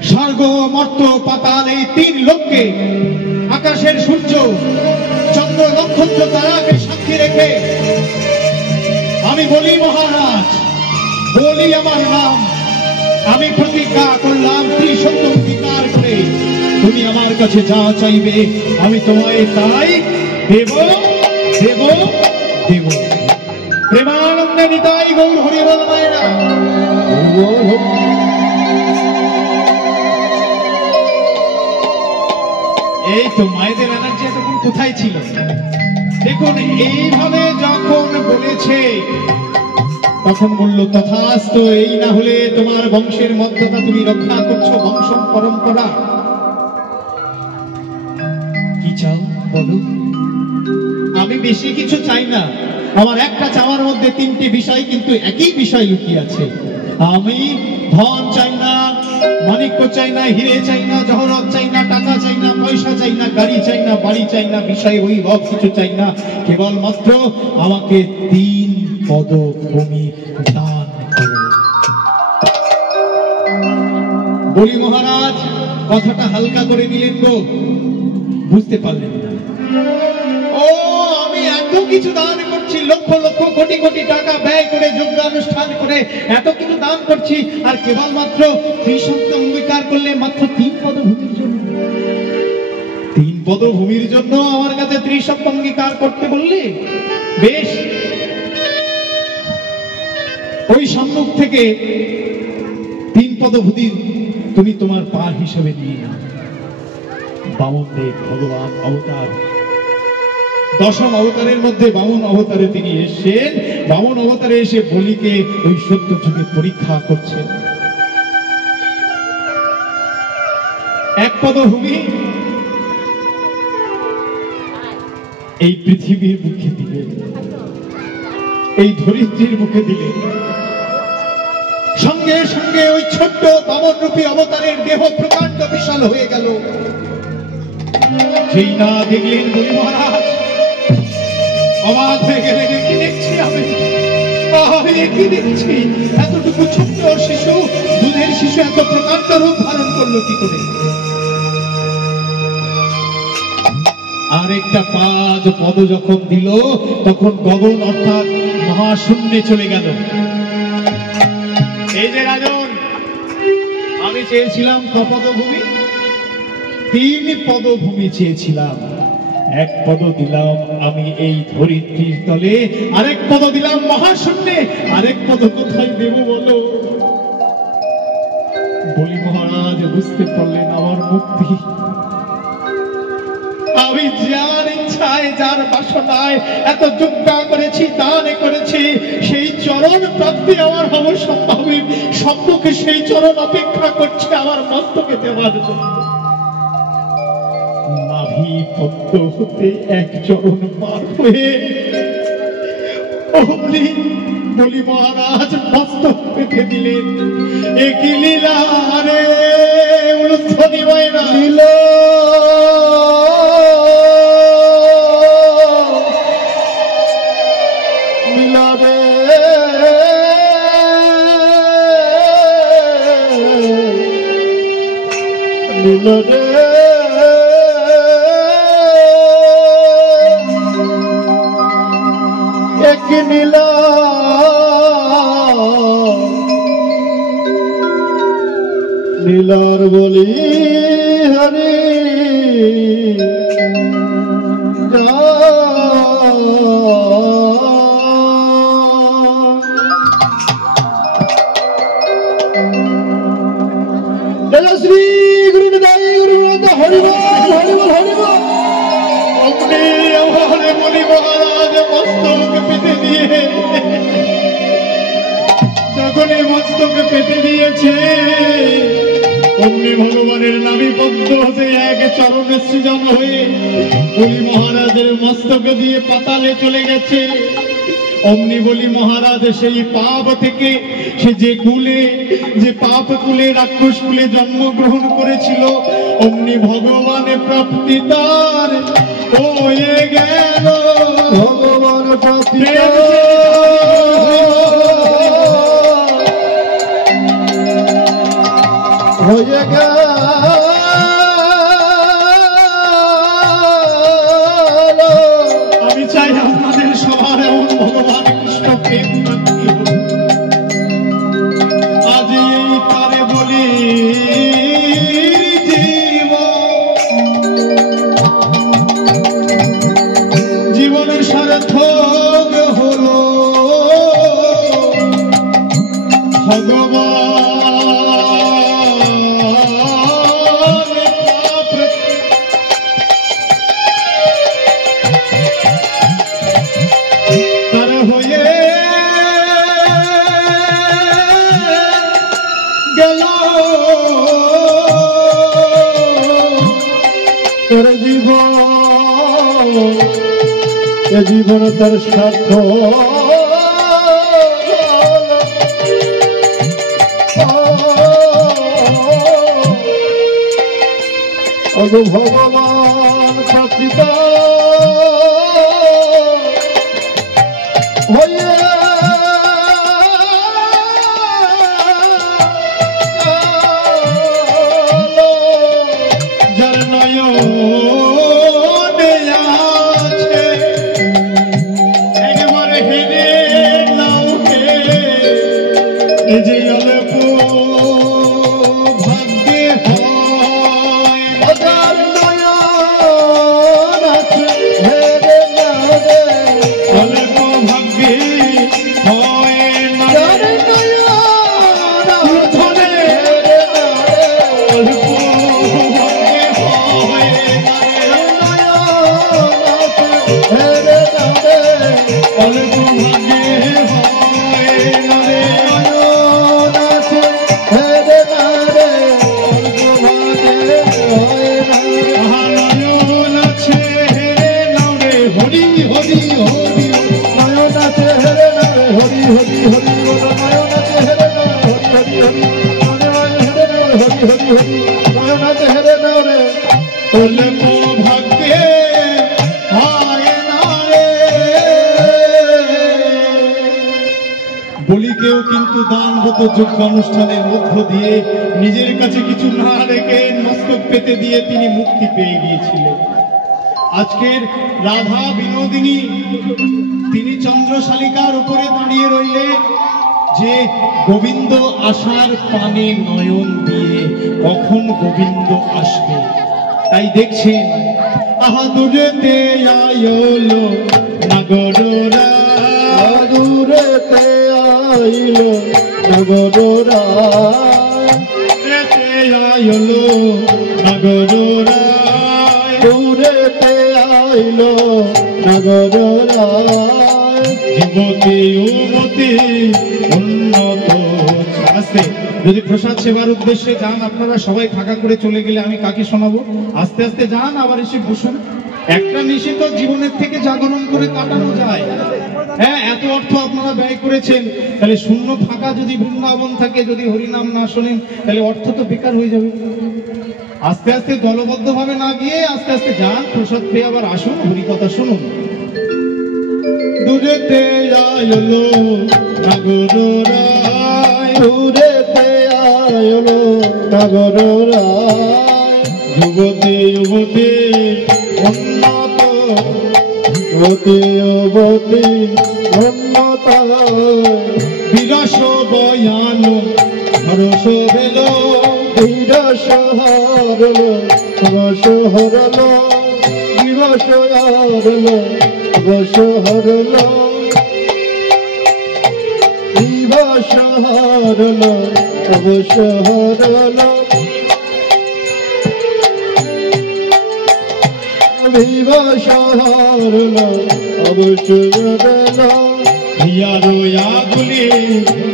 স্বর্গ, মর্ত্য, পাতাল, এই তিন লোককে, আকাশের সূর্য, চন্দ্র, নক্ষত্র, তারাকে সাক্ষী রেখে আমি বলি মহারাজ, বলি আমার নাম, আমি প্রতিজ্ঞা করলাম ত্রিসত্য অঙ্গীকার করে, তুমি আমার কাছে যা চাইবে আমি তোমায় তাই দেব, দেব, দেব। প্রেমানন্দে নিতাই গৌর হরি বল মায়েরা। এই তো মায়েদের এনার্জি এতক্ষণ কোথায় ছিল? দেখুন, এইভাবে যখন বলেছে তখন বলল তথাস্তু, এই না হলে তোমার বংশের মর্যাদা তুমি রক্ষা করছো, বংশ পরম্পরা। কি চাও বলো? আমি বেশি কিছু চাই না, আমার একটা চাওয়ার মধ্যে তিনটি বিষয় কিন্তু একই বিষয় লুকিয়ে আছে। আমি ধন চাই না, মাণিক্য চাই না, হিরে চাই না, জহরত চাই না, টাকা চাই না, পয়সা চাই না, গাড়ি চাই না, বাড়ি চাই না, বিষয় বৈভব কিছু চাই না, কেবলমাত্র আমাকে 3 পদ ভূমি দান করো। বলি মহারাজ কথাটা হালকা করে নিলেন গো, বুঝতে পারলেন না। ও, আমি এত কিছু দান করছি, লক্ষ লক্ষ কোটি কোটি টাকা ব্যয় করে যজ্ঞানুষ্ঠান করে এত কিছু দান করছি, আর কেবলমাত্র ত্রিসত্য অঙ্গীকার করলে মাত্র 3 পদভূমির জন্য, 3 পদভূমির জন্য আমার কাছে ত্রিসত্য অঙ্গীকার করতে বললে? বেশ, ওই সম্মুখ থেকে 3 পদভূমি তুমি তোমার পার হিসেবে নিয়ে নাও। বামনদেব ভগবান অবতার, 10ম অবতারের মধ্যে বামন অবতারে তিনি এসেছেন। বামন অবতারে এসে বলিকে ওই সত্য যুগে পরীক্ষা করছেন। পদভূমি এই পৃথিবীর মুখে দিলে, এই ধরিত্রীর মুখে দিলে, সঙ্গে সঙ্গে ওই ছোট্ট বামনরূপী অবতারের দেহ প্রকাণ্ড বিশাল হয়ে গেল। যেই না দেখলেন বলি মহারাজ, অবাক হয়ে গেলেন, কি দেখছি আমি, কি দেখছি, এতটুকু ছোট্ট শিশু, দুধের শিশু এত প্রকাণ্ড রূপ ধারণ করলো কি করে? আরেকটা পদ যখন দিল, তখন গগন অর্থাৎ মহাশূন্যে চলে গেল। এই যে রাজন, আমি চেয়েছিলাম কপদভূমি, 3 পদভূমি চেয়েছিলাম। 1 পদ দিলাম আমি এই ধরিত্রীর তলে, আরেক পদ দিলাম মহাশূন্যে, আরেক পদ কোথায় দেব বলো? বলি মহারাজ বুঝতে পারলেন আমার মুক্তি। আমি যার ইচ্ছায়, যার বাসনায় এত যজ্ঞা করেছি, দান করেছি, সেই চরণ প্রাপ্তি আমার হবে সম্ভবে। সম্মুখে সেই চরণ অপেক্ষা করছে আমার মস্তকে দেওয়ার জন্য। নাভি পদ্ম হতে 1 চরণ পার হয়ে অমনি বলি মহারাজ মস্তক পেতে দিলেন। এ কি লীলা রে উলুধ্বনি ময়না, লীলা লীলা রে লীলা রে এক নীলা নীলার বলি হরি শ্রী গুরু নিতাই গুরু হরিবল হরিবল হরিবল। অমনি আমার বলি মহারাজ মস্তক পেতে দিয়ে, যখনই মস্তক পেতে দিয়েছে অমনি ভগবানের নাভি পদ্ম হতে 1 চরণে সৃজন হয়ে বলি মহারাজের মস্তক দিয়ে পাতালে চলে গেছে। অমনি বলি মহারাজ সেই পাপ থেকে, সে যে কুলে, যে পাপ কুলে, রাক্ষস কুলে জন্মগ্রহণ করেছিল, অমনি ভগবানের প্রাপ্তি তার হয়ে গেল। ভগবান প্রাপ্তি হয়ে গেল। আমি চাই আপনাদের সবার এমন ভগবান কৃষ্ণ প্রেম ভক্তি হোক। আজ এই তারে বলি জীবনের সার্থক হলো ভগবান। জীবন তার স্বার্থ ভগবান প্রাপ্তিতা হয়ে যার নয়নে আছে একবারে হেরে নাও হে, এ যে অল্প ভাগ্যে হয় যার নয়নে হরি হরি নয়না চেহারে নামে হরি হরি হরি বলো নয়না চেহারে নামে হরি হরি হরি হরি হরি হরি নয়না চেহারে নামে অল্প ভাগ্যে হয় না রে। বলিকেও কিন্তু দানগত যোগ্য অনুষ্ঠানের মধ্য দিয়ে নিজের কাছে কিছু না রেখে মস্তক পেতে দিয়ে তিনি মুক্তি পেয়ে গিয়েছিলেন। আজকের রাধা বিনোদিনী তিনি চন্দ্রশালিকার উপরে দাঁড়িয়ে রইলেন যে গোবিন্দ আসার পানে নয়ন দিয়ে কখন গোবিন্দ আসবে। তাই দেখছেন আহা দূরেতে আইলো নাগররা, দূরেতে আইলো নাগররা, দূরেতে আইলো নাগররা, দূরেতে আইলো নাগররা, যুবতী যুবতী উন্নত আস্তে। যদি প্রসাদ সেবার উদ্দেশ্যে যান আপনারা সবাই ফাঁকা করে চলে গেলে আমি কাকে শোনাবো? আস্তে আস্তে যান, আবার এসে বসুন। একটা নিশিত জীবনের থেকে জাগরণ করে কাটানো যায়। হ্যাঁ, এত অর্থ আপনারা ব্যয় করেছেন, তাহলে শূন্য ফাঁকা যদি বৃন্দাবন থাকে, যদি হরিনাম না শোনেন, তাহলে অর্থ তো বেকার হয়ে যাবে। আস্তে আস্তে দলবদ্ধ ভাবে না গিয়ে আস্তে আস্তে যান, প্রসাদ পেয়ে আবার আসুন, হরিকথা শুনুন। দূরেতে আইলো নাগররা, দূরেতে আইলো নাগররা, যুবতী যুবতী উন্নত, যুবতী যুবতী উন্নত, বিরস বয়ান হরস ভেল, বিরস হরলো রস হরলো, বিরস হরলো রস হরলো, বিরস হরলো রস হরলো, বিরস হরলো রস হরলো, হিয়ারো আগুলি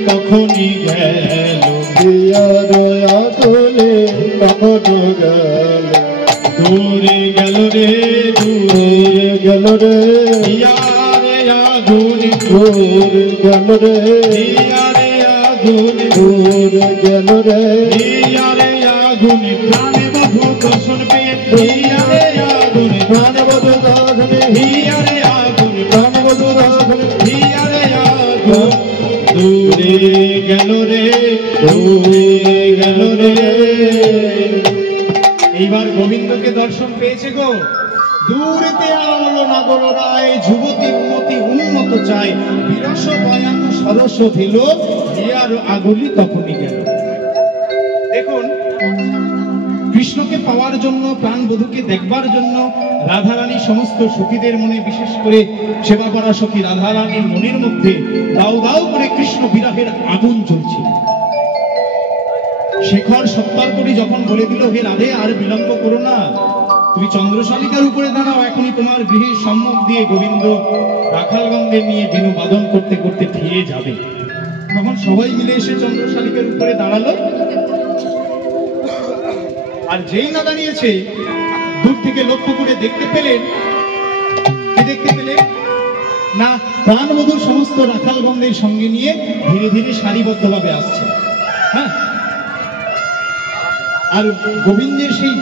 তখনই গেল, হিয়ার আগুলি কখনো গেল, দূরে গেল রে দূরে গেল রে, হিয়ারে আগুলি, দূরে গেল রে, হিয়ারে আগুলি, দূরে গেল রে, হিয়ারে আগুলি, প্রাণে বধূ দর্শন পেয়ে, হিয়ারে আগুলি, প্রাণে বধূ দর্শনে, হিয়ারে আগুলি, প্রাণে বধূ দর্শনে, হিয়ারে আগুলি, দূরে গেল রে, দূরে গেল রে। এইবার গোবিন্দকে দর্শন পেয়েছে গো। দূরেতে আলো নাগরায়, যুবতী উন্মতি উন্নত চায়, বিরস বয়ান সরস ভিল, হিয়ার আগুলি তখনই গেল। দেখুন, কৃষ্ণকে পাওয়ার জন্য, প্রাণবধূকে দেখবার জন্য রাধারানী সমস্ত সখীদের মনে, বিশেষ করে সেবা করা সখী রাধারানীর মনের মধ্যে দাউ দাউ করে কৃষ্ণ বিরহের আগুন জ্বলছিল। শেখর সত্তরকরি যখন বলে দিল, হে রাধে আর বিলম্ব করো না, তুমি চন্দ্রশালিকার উপরে দাঁড়াও, এখনই তোমার গৃহের সম্মুখ দিয়ে গোবিন্দ রাখালগঞ্জে নিয়ে দিনু বাদন করতে করতে ফিরে যাবে। তখন সবাই মিলে এসে চন্দ্রশালিকার উপরে দাঁড়ালো। আর যেই না দাঁড়িয়েছে, দূর থেকে লক্ষ্য করে দেখতে পেলেন, কি দেখতে পেলেন না, প্রাণবধূ সমস্ত রাখালগঞ্জের সঙ্গে নিয়ে ধীরে ধীরে সারিবদ্ধভাবে আসছে। হ্যাঁ, আর গোবিন্দের সেই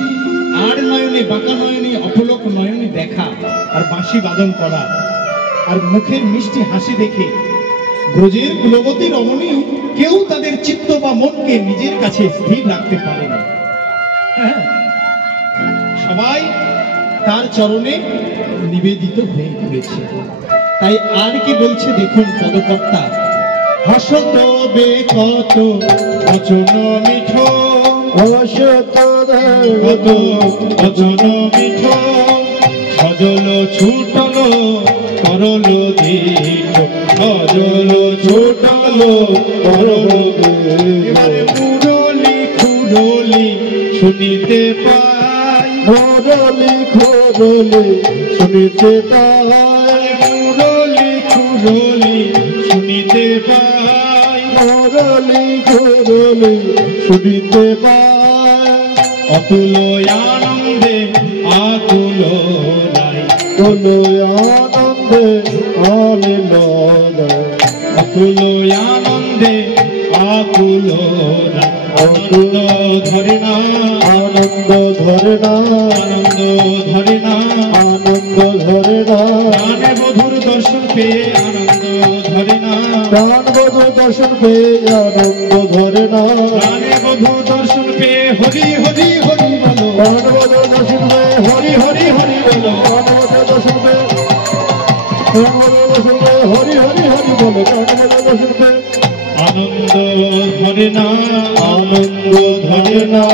আর নয়নে, বাঁকা নয়নে, অপলক নয়নে দেখা, আর বাঁশি বাদন করা, আর মুখের মিষ্টি হাসি দেখে ব্রজের কুলবতী রমণী কেউ তাদের চিত্ত বা মনকে নিজের কাছে স্থির রাখতে পারে না। হ্যাঁ, সবাই তার চরণে নিবেদিত হয়ে ঘুরেছে। তাই আর কি বলছে দেখুন পদকর্তা, হসত বে কত বচন মিঠ, হসত কত বচন মিঠ, সজল ছুটল করল দীপ, সজল ছুটল করল দীপ। এবারে মুরলি খুরলি শুনিতে পাই, মুরলি খুরলি শুনিতে পাই, মুরলি খুরলি শুনিতে পাই, মুরলি খুরলি শুনিতে পাই, অতুল আনন্দে আতুল রাই, আকুল আনন্দে আনিল আকুল আনন্দে আকুল আনন্দ ধরে না আনন্দ ধরে না আনন্দ ধরে না আনন্দ ধরে না প্রাণে বধুর দর্শন পেয়ে আনন্দ ধরে না প্রাণ বধু দর্শন পেয়ে আনন্দ ধরে না প্রাণে বধু দর্শন পেয়ে হরি হরি হরি বলো প্রাণ বধু দর্শন পেয়ে হরি হরি হরি বলো প্রাণ বধু দর্শন পেয়ে প্রাণ বধু দর্শন পেয়ে হরি হরি হরি বলো প্রাণ বধু দর্শন পেয়ে আনন্দ ধরে না আনন্দ ধরে না।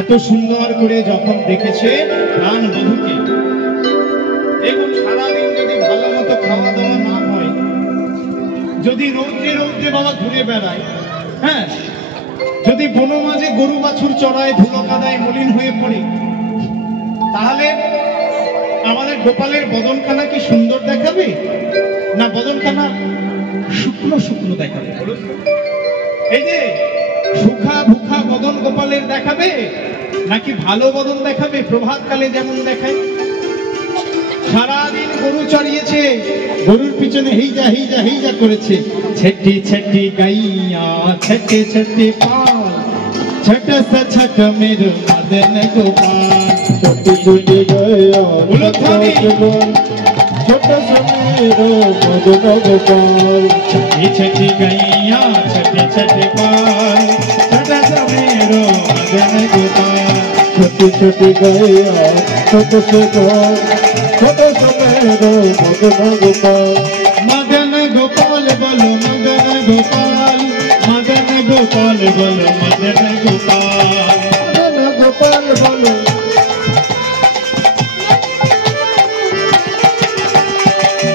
এত সুন্দর করে যখন দেখেছে প্রাণ বধূকে, দেখুন সারাদিন যদি ভালো মতো খাওয়া দাওয়া না হয়, যদি রৌদ্রে রৌদ্রে বাবা ঘুরে বেড়ায়, হ্যাঁ, যদি বনো মাঝে গরু বাছুর চড়ায়, ধুলো কাদায় মলিন হয়ে পড়ে, তাহলে আমাদের গোপালের বদনখানা কি সুন্দর দেখাবে, না বদনখানা শুকনো শুকনো দেখাবে? এই যে সুখা ভুখা বদন গোপালের দেখাবে, নাকি ভালো বদন দেখাবে প্রভাতকালে যেমন দেখায়? সারাদিন গরু চড়িয়েছে, গরুর পিছনে হেইজা হেইজা হেইজা করেছে, ছেটি ছেটি গাইয়া ছেটে ছেটে পাল, ছোট সা ছোট মেরু মদন গোপাল, ছোটি ছোটি গায়া উলুধ্বনি। ছোট সমেরো মদন গোপাল छठी छठी गैया छठी छठी पाल, छोटा सा मेरो मदन गोपाल, छोटी छोटी गया छोट से गोल छोट समेरो मदन गोपाल मदन गोपाल बोलो मदन गोपाल, मदन गोपाल बोलो मदन गोपाल, मदन गोपाल बोलो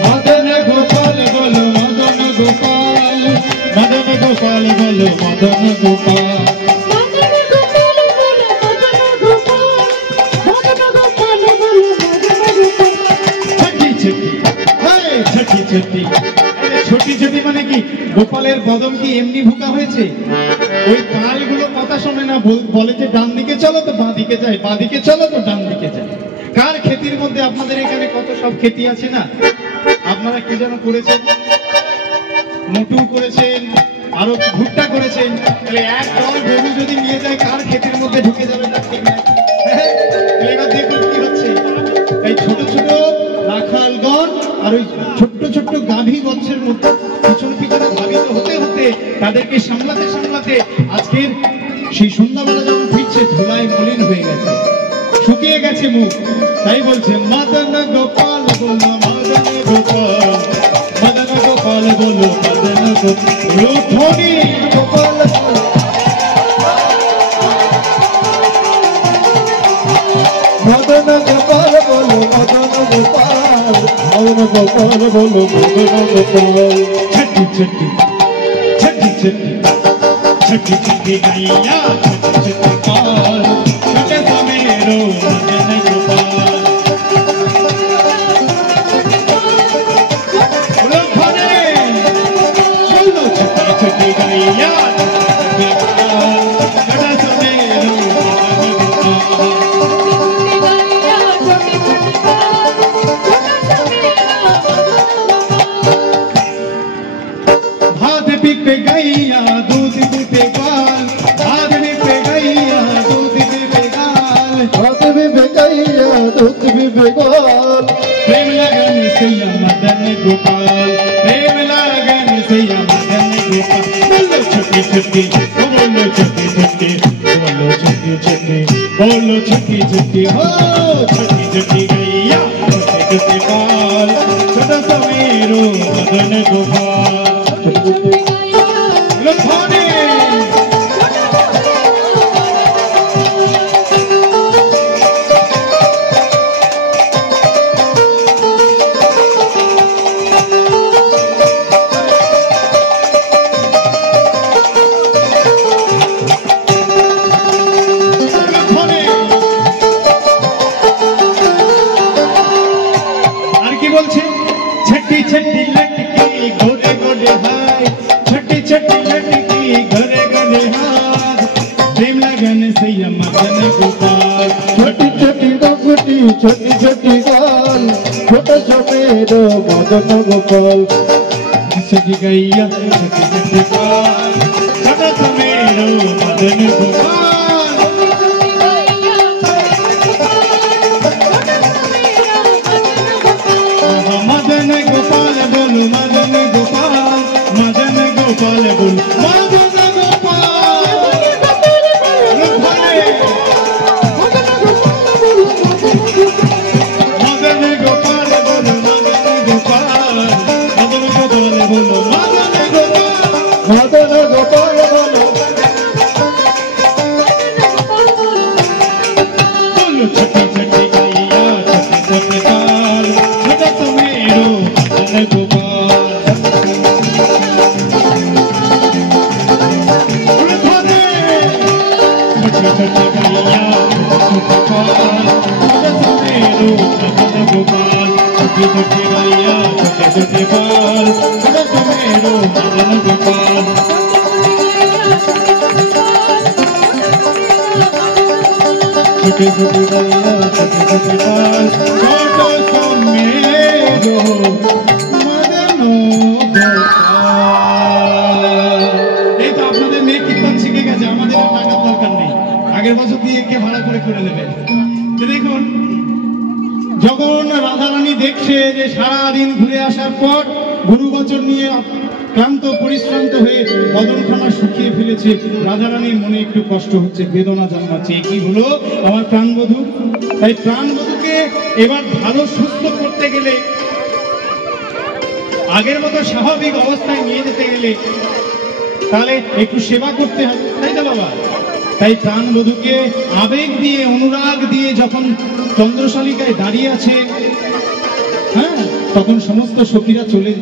मदन गोपाल बोलो मदन गोपाल, मदन गोपाल बोलो मदन गोपाल, छठी छठी हाय छठी छठी। ছোটি ছোটি মানে কি গোপালের বদন কি এমনি ভুকা হয়েছে? ওই কালগুলো কথা শোনে না, বলে যে ডান দিকে চলো তো বাঁ দিকে যায়, বাঁ দিকে চলো তো ডান দিকে যায়। কার ক্ষেতির মধ্যে আপনাদের এখানে কত সব ক্ষেতি আছে না, আপনারা কি যেন করেছেন, মুটু করেছেন, আরো ভুট্টা করেছেন, তাহলে এক দল গরু যদি নিয়ে যায় কার ক্ষেতির মধ্যে ঢুকে যাবে তার ঠিক নাই। হ্যাঁ, এবার দেখুন কি হচ্ছে, এই ছোট ছোট রাখালগণ আর ওই ছোট্ট ছোট্ট গাভী বচ্ছের মধ্যে পিছনে পিছনে ধাবিত হতে হতে তাদেরকে সামলাতে সামলাতে আজকের সেই সন্ধ্যাবেলা যখন ফিরছে ধুলায় মলিন হয়ে গেছে, শুকিয়ে গেছে মুখ, তাই বলছে মদন গোপাল বলো মদন গোপাল, মদন গোপাল বলো মদন গোপাল, গোপাল मदन गोपाल बोलो मदन गोपाल मदन गोपाल बोलो मदन गोपाल छठी छठी छठी छठी छठी छठी गैया छठी छठी पाल, छोटे सा मेरो मदन गोपाल, बोलो घरे बोलो छठी छठी गैया छठी छठी पाल, छोटे सा मेरो मदन गोपाल, भात भी पे गैया दूध भी पे गाल, भात भी पे गैया दूध भी पे गाल, हाथ भी बेगैया दूध भी बेगाल प्रेम लगन से या मदन गोपाल, प्रेम लगन से या मदन गोपाल, बोलो छठी छठी बोलो छठी छठी बोलो छठी छठी बोलो छठी छठी हो छठी छठी गैया छठी छठी पाल, छोटा सा मेरो मदन गोपाल, लखोने लखोने আর কি বলছে, छठी छठी लटकी गोरे गोरे हाय, छठी छठी लटकी गोरे गोरे हाय, प्रेम लगन से या मदन गोपाल, छोटी छोटी डोगटी छोटी छोटी गाल छोटा समेत मदन गोपाल सजी गैया छोटी छोटी गाल छोटा समेत मदन गोपाल मदन गोपाल बोलो मदन गोपाल मदन गोपाल बोलो मदन मदन गोपाल बोलो बोलो छोटी छोटी गैया छोटी छोटी गाल छोटा समेरो मदन गोपाल छोटी छोटी गैया छोटी गाल छोटा समेरो मदन गोपाल छोटी छोटी गैया छोटे छोटे गाल छोटा समेरो मदन गोपाल छोटे छोटे गैया छोटे छोटे गाल छोटो समेरो मदन गोपाल। এই তো আপনাদের মেয়ে কীর্তন শিখে গেছে, আমাদের আর টাকার দরকার নেই, আগের বছর দিয়ে কে ভাড়া করে নেবে। তো দেখুন যখন রাধারানী দেখছে যে সারাদিন ঘুরে আসার পর গুরু বচন নিয়ে ক্লান্ত পরিশ্রান্ত হয়ে বদনখানা শুকিয়ে ফেলেছে, রাধারানীর মনে একটু কষ্ট হচ্ছে, বেদনা জন্মাচ্ছে, কি হলো আমার প্রাণবধূ। তাই প্রাণবধূকে এবার ভালো সুস্থ করতে গেলে, আগের মতো স্বাভাবিক অবস্থায় নিয়ে যেতে গেলে তাহলে একটু সেবা করতে হবে, তাই তো বাবা? তাই প্রাণবধূকে আবেগ দিয়ে অনুরাগ দিয়ে যখন চন্দ্রশালিকায় দাঁড়িয়ে আছে, হ্যাঁ, তখন সমস্ত সখীরা চলে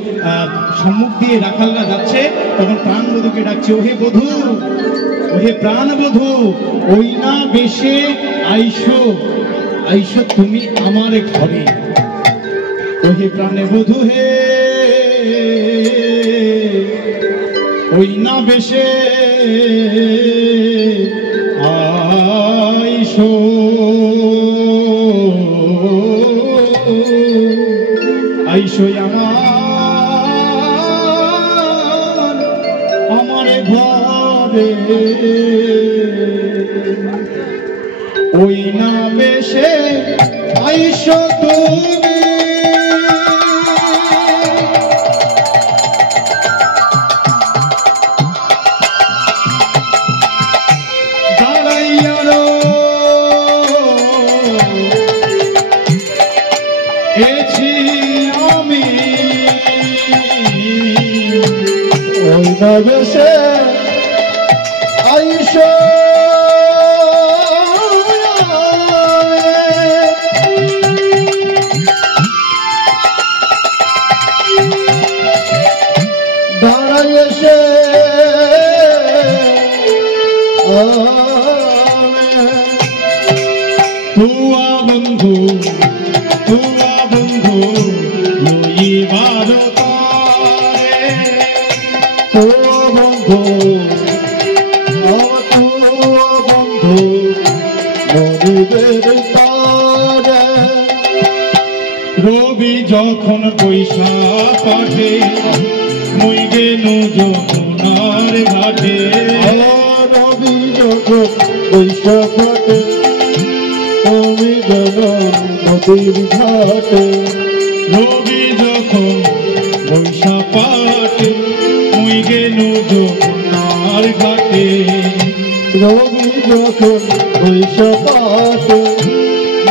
সম্মুখ দিয়ে রাখালরা যাচ্ছে, তখন প্রাণবধূকে ডাকছে, ওহে বধূ, ওহে প্রাণবধূ, ওই না বেশে আইসো, আইসো তুমি আমার ঘরে, ওহে প্রাণবধূ হে, ওই না বেশে আইসো, আইসো আমার ঘরে, ওই না বেশে আইসো তুমি, বেশে আইসো দাঁড়াই এসে তুয়া বন্ধু, তুয়া বন্ধু ওই ভারতারে, তো বন্ধু আমার তো বন্ধু মনিবের তারে, রবি যখন পয়সা পাঠে মুই গেলু যমুনার ঘাটে, রবি যখন পয়সা পাঠে তুমি গেল নদীর ঘাটে, রবি যখন পয়সা পাঠে মুই গেলু যমুনার ঘাটে, রবি যখন পয়সা পাঠে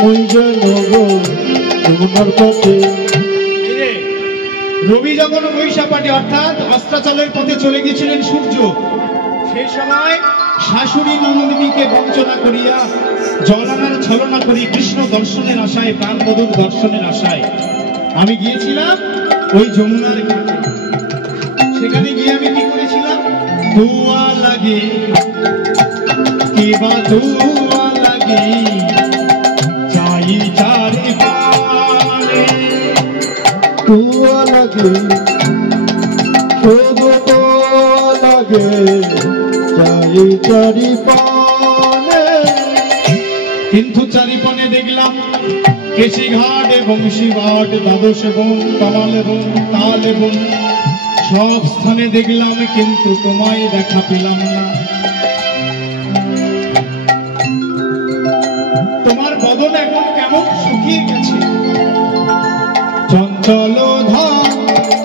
মুই গেল যমুনার ঘাটে। রবি যখন বৈশাপাটি অর্থাৎ অস্তাচলের পথে চলে গিয়েছিলেন সূর্য, সেই সময় শাশুড়ি নন্দিনীকে বঞ্চনা করিয়া জলানার ছলনা করি কৃষ্ণ দর্শনের আশায়, প্রাণবধূর দর্শনের আশায় আমি গিয়েছিলাম ওই যমুনার ঘাটে। সেখানে গিয়ে আমি কি করেছিলাম, দুয়া লাগে কিবা দুয়া লাগে চাই চারি পারে, তুয়া লাগে শুধু তো লাগে চাই চারি পানে, কিন্তু চারিপানে দেখলাম কেশিঘাট এবং শিবাট, দ্বাদশ এবং কামাল এবং তাল এবং সব স্থানে দেখলাম, কিন্তু তোমায় দেখা পেলাম না। তোমার বদন এখন কেমন শুকিয়ে গেছে। চঞ্চল ধাম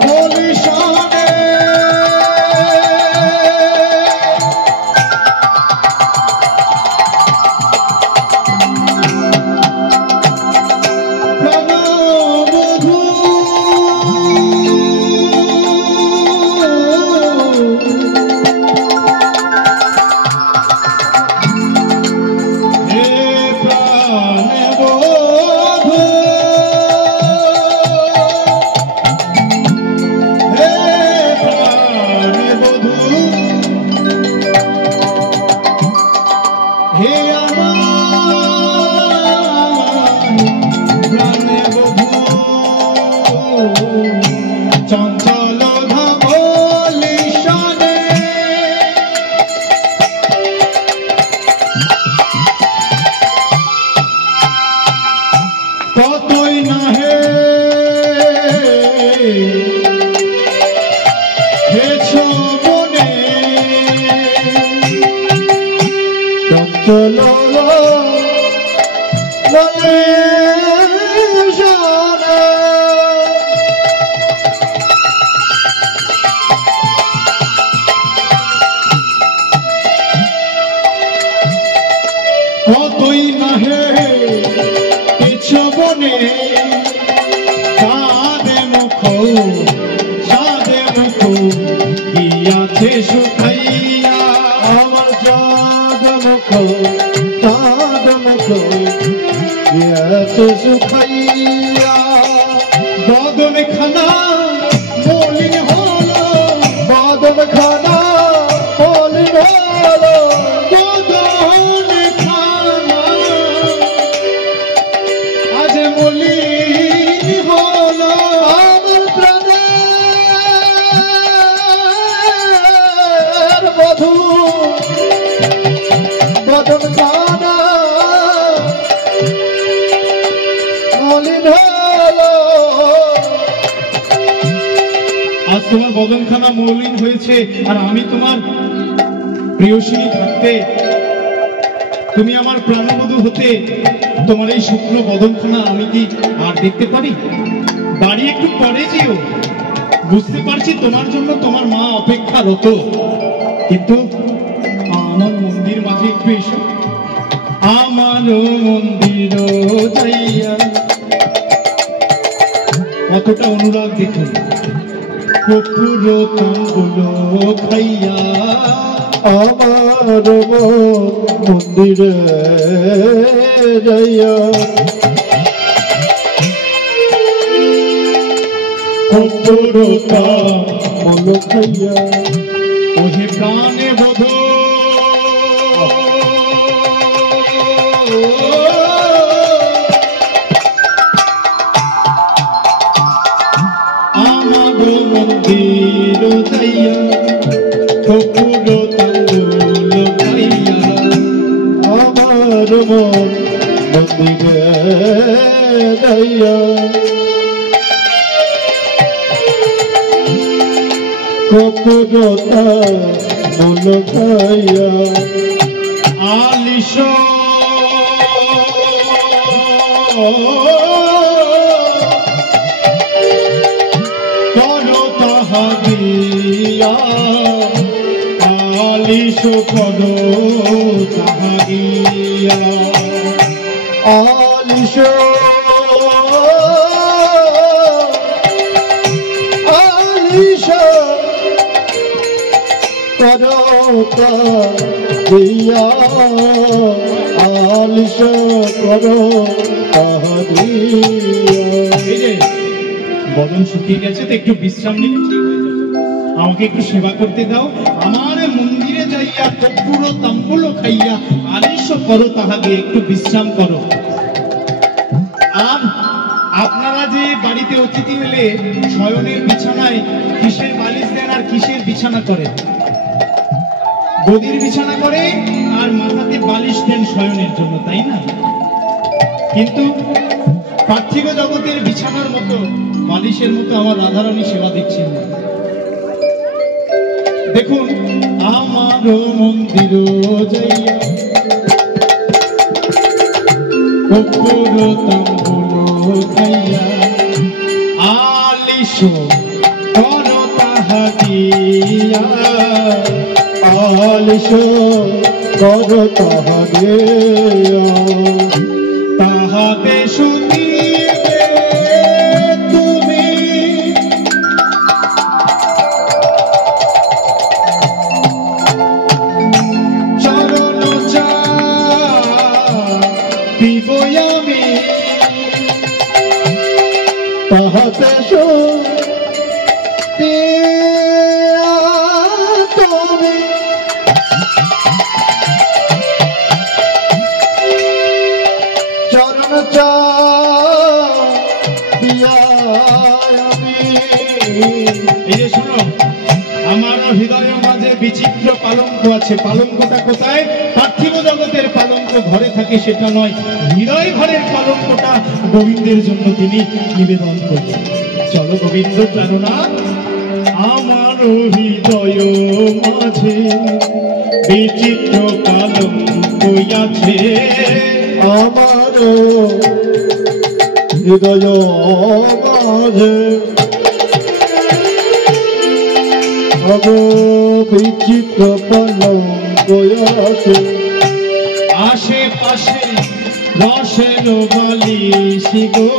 বলিশানে বদন খানা মলিন হলো, বদন খানা মলিন হলো, বদন খানা আজ মলিন হলো। আমার প্রাণের বধূ বদন খানা মলিন হলো। আজ তোমার বদনখানা মলিন হয়েছে, আর আমি তোমার প্রিয়সিনী থাকতে, তুমি আমার প্রাণবধূ হতে, তোমার এই শুক্র বদনখানা আমি কি আর দেখতে পারি? বাড়ি একটু পরে যেও, বুঝতে পারছি তোমার জন্য তোমার মা অপেক্ষারত, কিন্তু আমার মন্দির মাঝে একটু এসো। আমার মন্দির যাইয়া, কতটা অনুরাগ দেখুন, কপুর তাম্বুল খাইয়া আমার মন্দিরে যাইয়া, কপুর তাম্বুল খাইয়া ওহে প্রাণে বোধ মন্দির যাইয়া, কপুর তাম্বুল খাইয়া আমার মন্দিরে যাইয়া, কপুর তাম্বুল খাইয়া আলিশ তাহাগিয়া, আলিশ করো তাহাগিয়া, আলিশ আলিশ করো তাহাগিয়া, আলিশ করো তাহাগিয়া। বদন শুকিয়ে গেছে তো একটু বিশ্রাম নিলে ঠিক হয়ে যাবে। আমাকে একটু সেবা করতে দাও। আমার মন্দিরে যাইয়া, কপুর তাম্বুল খাইয়া আলিশ করো তাহাকে, একটু বিশ্রাম করো। আর আপনারা যে বাড়িতে অতিথি এলে শয়নের বিছানায় কিসের বালিশ দেন আর কিসের বিছানা করেন? গদির বিছানা করে আর মাথাতে বালিশ দেন শয়নের জন্য, তাই না? কিন্তু পার্থিব জগতের বিছানার মতো বালিশের মতো আমার রাধারানী সেবা দিচ্ছেন না। দেখুন, আমার মন্দির যাইয়া কপুর তাম্বুল খাইয়া আলিশ কর তাহা দিয়া, আলিশ কর তাহা দিয়া, তাহাতে শুনিবে তুমি চরণ চাপিব আমি, তাহাতে শুনিবে তুমি চরণ চাপিয়া আমি। এই যে শোনো, আমার হৃদয়ের মাঝে বিচিত্র পালঙ্ক আছে। পালঙ্কটা কোথায়? পার্থিব জগতের পালঙ্ক ঘরে থাকে সেটা নয়, হৃদয় ঘরের পালঙ্কটা গোবিন্দের জন্য তিনি নিবেদন করলেন। চলো গোবিন্দ প্রেরণা, আমার হৃদয় মাঝে বিচিত্র পালঙ্ক আছে, আমার হৃদয় মাঝে বিচিত্র পালঙ্ক আছে, আশেপাশে রসের বালিশ গো,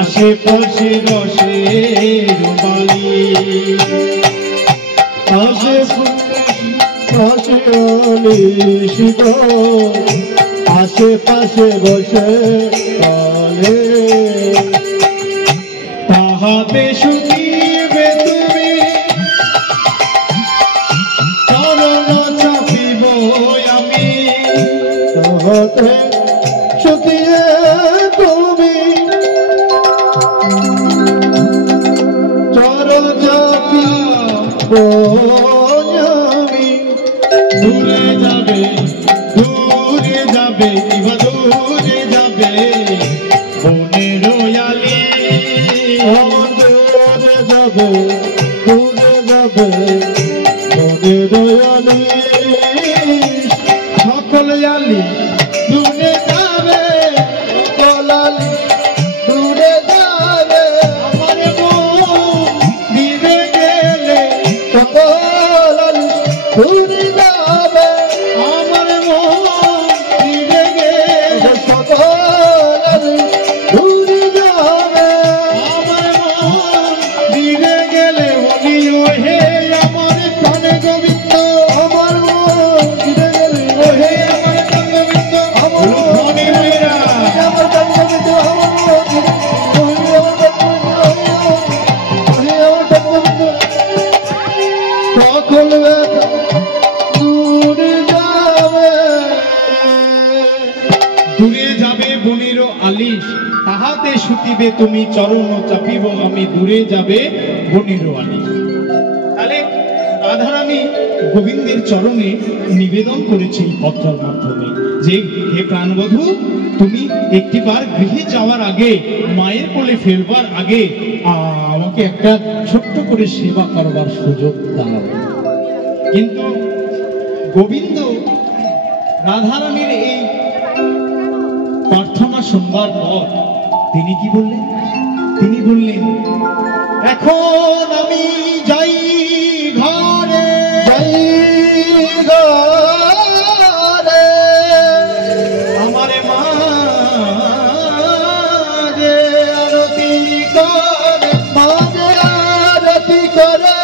আশেপাশে রসের বালিশ, আশেপাশে আলিশ গো, আশেপাশে বসে আলে, তাহাতে শুনিবে তুমি চরণ চাপিব আমি, তাহাতে শুকিয়ে তুমি চরণ চাপিব আমি। দূরে যাবে, দূরে যাবে, কিবা দূরে যাবে বনের আলি, দূরে যাবে, দূরে যাবে মনে দয়ালি, সকল আলি দূরে যাবে, সকল আলি দূরে যাবে, আমার মন দিবে গেলে, সকল আলি দূরে যাবে, আমার মন দিবে গেলে, সকল আলি দূরে যাবে, আমার মন দিবে গেলে বলিও হে আমার প্রাণ গোবিন্দ, আমার মন দিবে গেলে হে আমার প্রাণ গোবিন্দ, আমার ধনী হইরা আমার জন্মবিন্দু, আমার মন দিবে, আমার জন্মবিন্দু, সকল ব্যথা দূরে যাবে, দূরে যাবে বনির আলিশ, তাহাতে শুতিবে তুমি চরণ চাপিব আমি, দূরে যাবে বনির আলিশ। তাহলে রাধারানী গোবিন্দের চরণে নিবেদন করেছে এই পত্রের মাধ্যমে যে হে প্রাণবধূ, তুমি একটিবার গৃহে যাওয়ার আগে, মায়ের কোলে ফেরবার আগে আমাকে একটা ছোট্ট করে সেবা করবার সুযোগ দাও। কিন্তু গোবিন্দ রাধারানীর এই প্রার্থনা শুনবার পর তিনি কি বললেন? তিনি বললেন, এখন আমি যাই ঘরে, যাই ঘরে, আমার মা যে আরতি করে, মাঝে আরতি করে,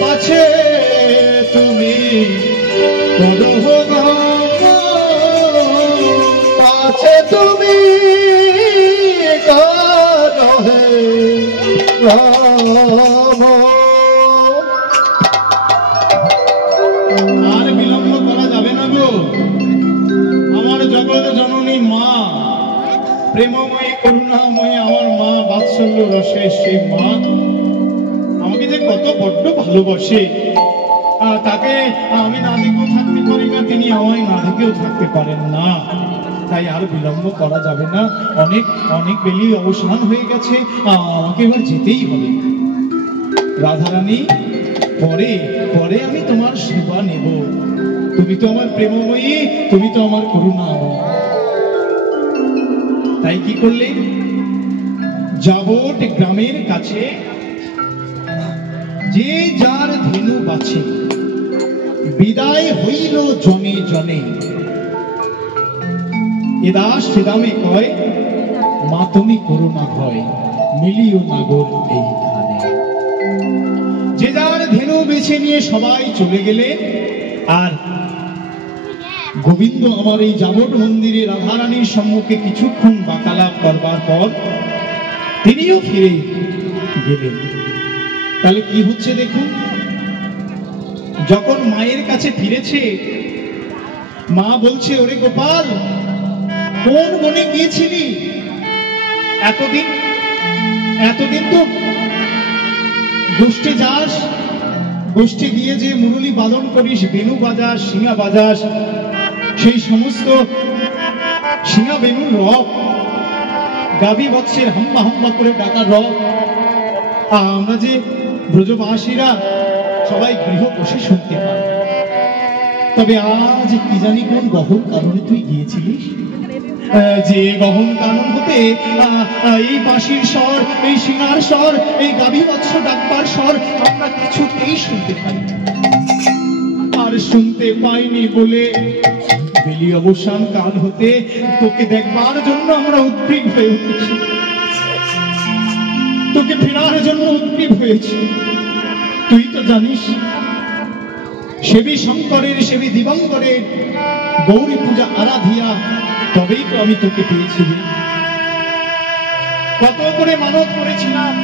পাছে তুমি করো পাছে তুমি করো হে রাম। আর বিলম্ব করা যাবে না গো। আমার জগৎ জননী মা, প্রেমময়ী করুণাময়ী আমার মা, বাৎসল্য রসের সেই মা আমাকে যে কত বড্ড ভালোবাসে, তাকে আমি না দেখেও থাকতে পারি না, তিনি আমায় না দেখেও থাকতে পারেন না। তাই আর বিলম্ব করা যাবে না, অনেক অনেক বেলি অবসান হয়ে গেছে, আমাকে এবার যেতেই হবে। রাধারানী, পরে পরে আমি তোমার সেবা নেব, তুমি তো আমার প্রেমময়ী, তুমি তো আমার করুণাময়ী। তাই কি করলে, যাবট গ্রামের কাছে যে যার ধেনু বাছে, বিদায় হইল জনে জনে। এদাস সেদামে কয়, মা তুমি করুণা হয়, মিলিও নাগর এইখানে। যে যার ধেনু বেছে নিয়ে সবাই চলে গেলে, আর গোবিন্দ আমার এই যাবট মন্দিরে রাধারানীর সম্মুখে কিছুক্ষণ বার্তালাপ করবার পর তিনিও ফিরে গেলেন। তাহলে কি হচ্ছে দেখুন, যখন মায়ের কাছে ফিরেছে, মা বলছে, ওরে গোপাল, কোন বনে গিয়েছিলি এতদিন? এতদিন তো গোষ্ঠে যাস, গোষ্ঠে গিয়ে যে মুরলি বাদন করিস, বেনু বাজাস, শিঙা বাজাস, সেই সমস্ত শিঙা বেনুর রব, গাভী বৎসের হাম্বা হাম্বা করে ডাকার রব, আমরা যে ব্রজবাসীরা সবাই গৃহ বসে শুনতে পাই। তবে আজ কি জানি কোন গহন কারণে তুই গিয়েছিলিস, যে গহন কারণ হতে এই বাঁশির স্বর, এই শিঙার স্বর, এই গাভী বৎস ডাকবার স্বর আমরা কিছুতেই শুনতে পাই। আর শুনতে পাইনি বলে বেলি অবসান কাল হতে তোকে দেখবার জন্য আমরা উদ্গ্রীব হয়ে উঠেছি, তোকে ফেরার জন্য উদ্গ্রীব হয়েছি। তুই তো জানিস, সেবী শঙ্করের, সেবী দিবঙ্করের গৌরী পূজা আরাধিয়া, তবেই তো আমি তোকে পেয়েছি। কত করে মানত করেছিলাম,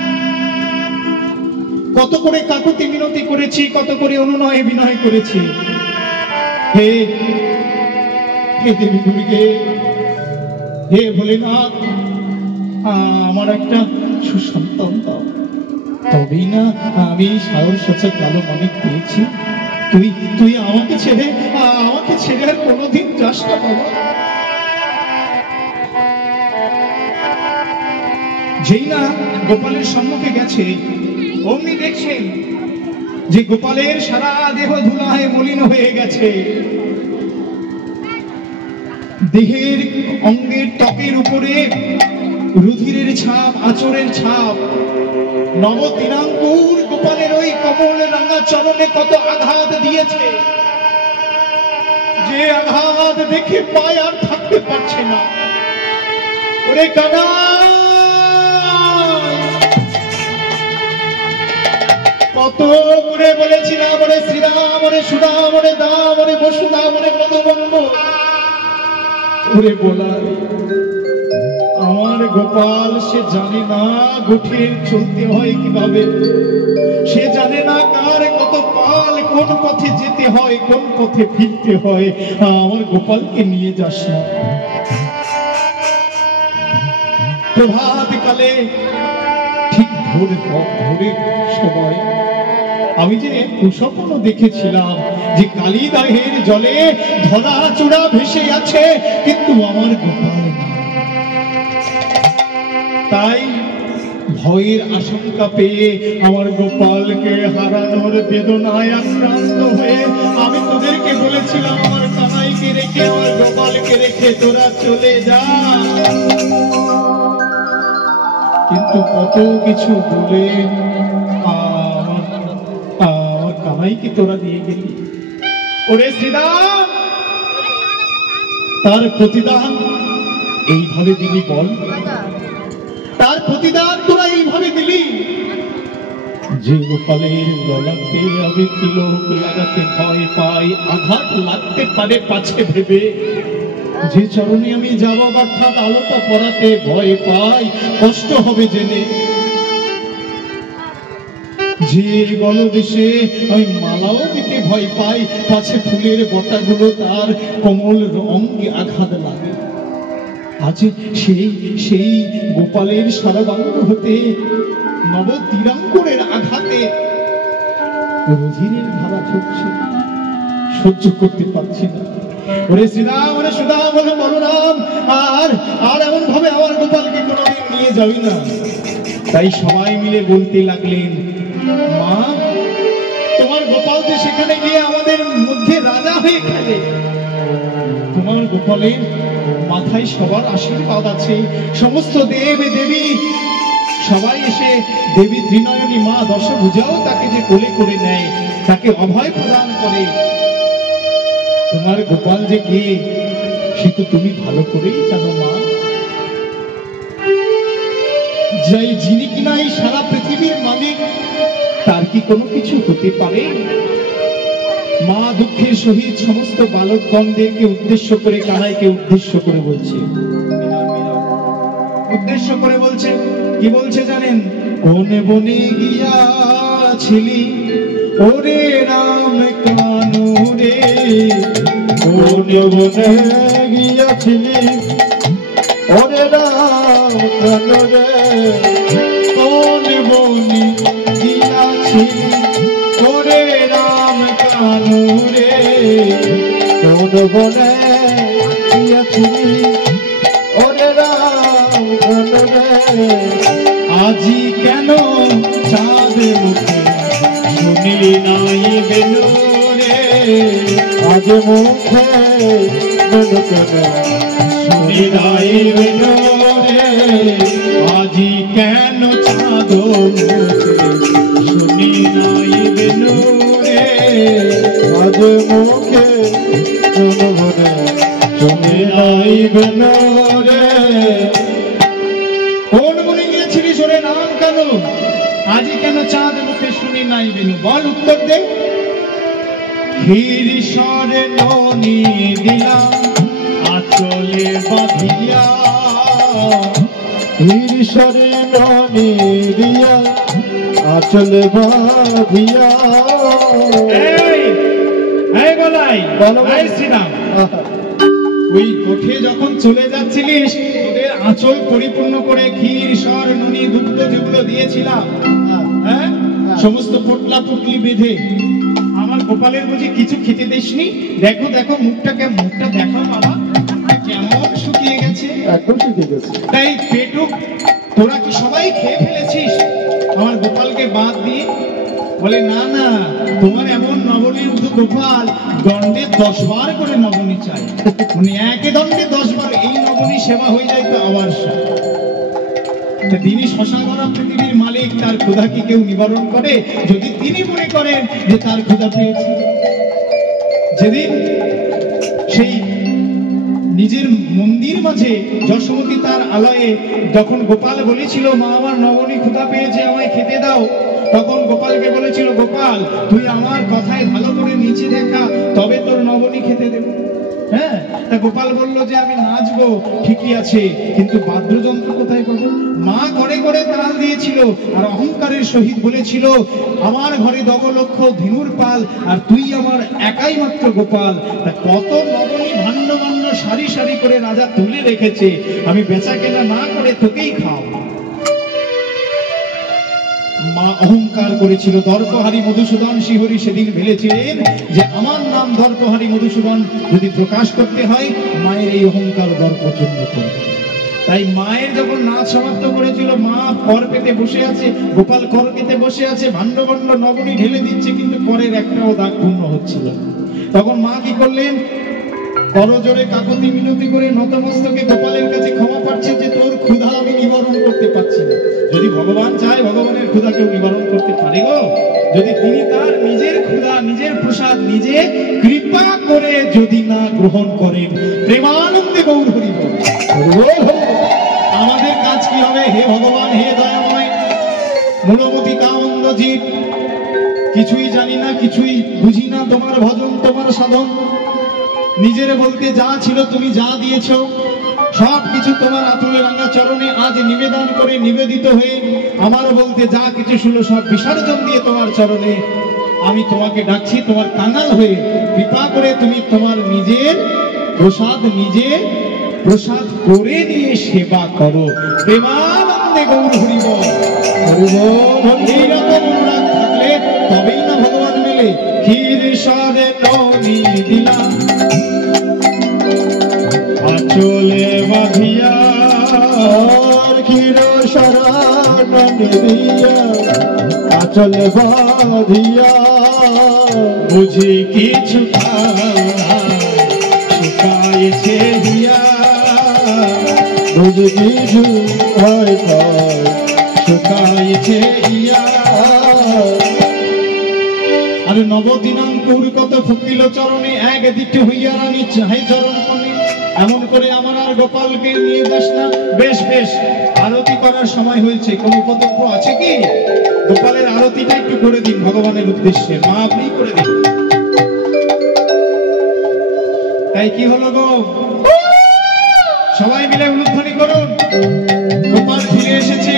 কত করে কাকুতি মিনতি করেছি, কত করে অনুনয় বিনয় করেছি। হে হে দেবী দুর্গে, হে ভোলেনাথ, আমার একটা সুসন্তান দাও, তবেই না আমি সাহস আছে কালো মানিক পেয়েছি। তুই আমাকে ছেড়ে আর কোনোদিন যাস না বাবা। যেই না গোপালের সম্মুখে গেছে, অমনি দেখছেন যে গোপালের সারা দেহ ধুলায় মলিন হয়ে গেছে, দেহের অঙ্গের ত্বকের উপরে রুধিরের ছাপ, আঁচড়ের ছাপ। নবদিনাঙ্কুর গোপালের ওই কমল রাঙা চরণে কত আঘাত দিয়েছে, যে আঘাত দেখে পায় আর থাকতে পারছে না। ওরে কানা, কত করে বলেছিলাম, ওরে শ্রীরাম, ওরে সুদাম, ওরে দাম, ওরে বসুদাম, ওরে মধুবন্ধ, ওরে বলার আমার গোপাল সে জানে না গুঠির চলতে হয় কিভাবে, সে জানে না কার কত পাল, কোন পথে যেতে হয়, কোন পথে ফিরতে হয়। আমার গোপালকে নিয়ে যাস না। প্রভাত কালে ঠিক ভোরের সময় আমি যে কুস্বপ্ন দেখেছিলাম যে কালিদাহের জলে ধরা চূড়া ভেসে আছে, কিন্তু আমার গোপাল না। তাই ভয়ের আশঙ্কা পেয়ে আমার গোপালকে হারানোর বেদনায় আক্রান্ত হয়ে আমি তোদেরকে বলেছিলাম, আমার কানাইকে রেখে, আমার গোপালকে রেখে তোরা চলে যা। কিন্তু কত কিছু বলে আমার কানাইকে তোরা দিয়ে গেলি। ওরে শ্রীরাম, তার প্রতিদান এইভাবে দিলি বল? তার প্রতিদান তোরা এইভাবে দিলি? যে গোপালের গলাকে আমি তিলক লাগাতে ভয় পাই, আঘাত লাগতে পারে পাছে ভেবে, যে চরণে আমি যাব অর্থাৎ আলোটা পড়াতে ভয় পাই, কষ্ট হবে জেনে, যে গলদেশে আমি মালাও দিতে ভয় পাই, পাছে ফুলের বটাগুলো তার কোমল অঙ্গে আঘাত লাগে। আজ সেই গোপালের সারাবাঙ্গ হতে নবদিনাঙ্কুরের আঘাতে রুধিরের ধারা ঝরছে, সহ্য করতে পারছি না। ওরে শ্রীরাম, ওরে সুদাম, ওরে বলরাম, আর আর এমন ভাবে আমার গোপালকে কোনোদিন নিয়ে যাবি না। তাই সবাই মিলে বলতে লাগলেন, মা তোমার গোপাল যে সেখানে গিয়ে আমাদের মধ্যে রাজা হয়ে খেলে, তোমার গোপালের মাথায় সবার আশীর্বাদ আছে। সমস্ত দেব দেবী সবাই এসে দেবী ত্রিনয়নী মা দশভুজাও তাকে যে কোলে করে নেয়, তাকে অভয় প্রদান করে। তোমার গোপাল যে কে সে তো তুমি ভালো করেই জানো মা। যাই যিনি কিনা এই সারা পৃথিবীর মালিক, তার কি কোনো কিছু হতে পারে? মা দুঃখের সহিত সমস্ত বালকগণদেরকে উদ্দেশ্য করে, কানাইকে উদ্দেশ্য করে বলছে, উদ্দেশ্য করে বলছে, কি বলছে জানেন? কোন বনে গিয়াছিলি ওরে রাম কানু রে, কোন বনে গিয়াছিলি ওরে রাম কানু রে, কোন বনে গিয়াছিলি ওরে রাম কানু রে, কোন বনে গিয়াছিলি ওরে রাম কানু রে, আজি কেন চাঁদ মুখে শুনিলি নাই বেনু রে, আজ মুখে বেনু কেন শুনি নাই বেনু রে, আজি কেন চাঁদ মুখে শুনি নাই বেনু রে, আজ মুখে কোন বনে শুনি নাই বেনু রে, কোন বনে গিয়েছিলিস ওরে নাম কেন, আজি কেন চাঁদ মুখে শুনি নাই বেনু? বল উত্তর দে। ক্ষীরসরে ননি দিলাম আঁচলে বাঁধিয়া, ঈশ্বরে ননি দিয়া আচল বাঁধিয়া, এই বলাই, বলো। এই শ্রীরাম, ওই কোঠে যখন চলে যাচ্ছিলিস তোদের আঁচল পরিপূর্ণ করে ক্ষীর সর ননি দুগ্ধ যেগুলো দিয়েছিলাম, হ্যাঁ, সমস্ত পোটলা পুটলি বেঁধে, আমার গোপালের বুঝি কিছু খেতে দিসনি? দেখো দেখো মুখটাকে, মুখটা দেখো বাবা কেমন শুকিয়ে গেছে, একদম শিখে গেছে। তাই পেটুক তোরা কি সবাই খেয়ে ফেলেছিস আমার গোপালকে বাদ দিয়ে? বলে না না, তোমার এমন নবনীর মতো গোপাল দণ্ডে 10 বার করে নবনী চাই, উনি একে দণ্ডে 10 বার এই নবনী সেবা হয়ে যায় তো আবার তিনি শশাঙ্গরা পৃথিবীর মালিক, তার ক্ষুধা কি কেউ নিবারণ করে? যদি তিনি মনে করেন যে তার ক্ষুধা পেয়েছে, যেদিন সেই নিজের মন্দির মাঝে যশোমতী তার আলয়ে যখন গোপাল বলেছিল, মা আমার নবনী ক্ষুধা পেয়েছে আমায় খেতে দাও, তখন গোপালকে বলেছিল, গোপাল তুই আমার কথায় ভালো করে নিচে দেখা, তবে তোর নবনী খেতে দেবো। হ্যাঁ, তা গোপাল বললো যে আমি নাচবো, ঠিকই আছে, কিন্তু বাদ্যযন্ত্র কোথায় পাবো? মা ঘরে ঘরে তাল দিয়েছিল আর অহংকারের সহিত বলেছিল, আমার ঘরে 10 লক্ষ ধেনুর পাল আর তুই আমার একাই মাত্র গোপাল। তা কত নবনী ভাণ্ড ভাণ্ড সারি সারি করে রাজা তুলে রেখেছে, আমি বেচা কেনা না করে তোকেই খাও। মা অহংকার করেছিল। দর্পহারী মধুসূদন শিহরি সেদিন ভেবেছিলেন যে আমার নাম দর্পহারী মধুসূদন যদি প্রকাশ করতে হয়, মায়ের এই অহংকার দর্পচূর্ণ করবে। তাই মায়ের যখন নাচ সমাপ্ত করেছিল, মা কর পেতে বসে আছে, গোপাল কর পেতে বসে আছে, ভাণ্ড ভাণ্ড নবনী ঢেলে দিচ্ছে, কিন্তু করের একটাও দাগ পূর্ণ হচ্ছিল। তখন মা কি করলেন? করজোরে কাকুতি মিনতি করে নতমস্তকে গোপালের কাছে ক্ষমা পাচ্ছে যে তোর ক্ষুধা আমি নিবারণ করতে পারছি না। যদি ভগবান চায়, ভগবানের ক্ষুধা কেউ নিবারণ করতে পারে গো? যদি তিনি তার নিজের ক্ষুধা, নিজের প্রসাদ নিজে কৃপা করে যদি না গ্রহণ করেন। প্রেমানন্দে গৌর হরি বল। আমাদের কাজ কি হবে? হে ভগবান, হে দয়াময়, মূলমতি কামন্দ জীব, কিছুই জানি না, কিছুই বুঝি না, তোমার ভজন, তোমার সাধন। নিজের বলতে যা ছিল তুমি যা দিয়েছ, সব কিছু তোমার আতুলে রাঙা চরণে আজ নিবেদন করে নিবেদিত হয়ে আমার বলতে যা কিছু ছিল সব বিসর্জন দিয়ে তোমার চরণে আমি তোমাকে ডাকছি। তোমার কাঙাল হয়ে কৃপা করে তুমি তোমার নিজের প্রসাদ নিজে প্রসাদ করে নিয়ে সেবা করো। প্রেমানন্দে গৌর হরি বল। এইরকম অনুরাগ থাকলে তবেই না ভগবান মেলে। ক্ষীর সরে ননি দিলাম ক্ষীর শরণ দিয়া আচল বাঁধিয়া বুঝি কিছু শুকাইছে হিয়া বুঝি কিছু হয় শুকাইছে হিয়া আর নবদিনাঙ্কুর কত ফুকিল চরণে এক দিকে হইয়া রানী চাহে চরণ কোণে এমন করে আমার আর গোপালকে নিয়ে যাস না। বেশ বেশ, আরতি করার সময় হয়েছে, কোন উপদ্রব আছে কি? গোপালের আরতিটা একটু করে দিন ভগবানের উদ্দেশ্যে, মা আপনি করে দিন। তাই কি হলো গো, সবাই মিলে উলুধ্বনি করুন। গোপাল ফিরে এসেছে,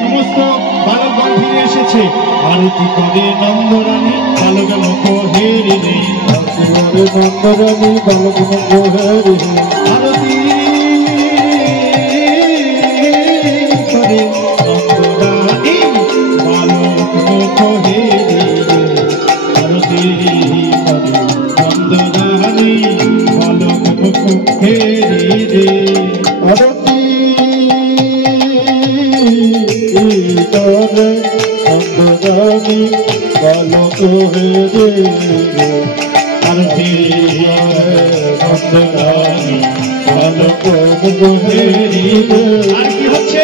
সমস্ত বালকগণ ফিরে এসেছে। আরতি করে নন্দরানী বালক মুখ হেরে রে, নন্দরানী বালক মুখ হেরে আরতি করে নন্দরানী বালক মুখ হেরে রে, আরতি করে নন্দরানী বালক মুখ হেরে রে, আরতি করে নন্দরানী বালক হেরে আরতি নন্দরানী বালক মুখ হেরে রে। আর কি হচ্ছে?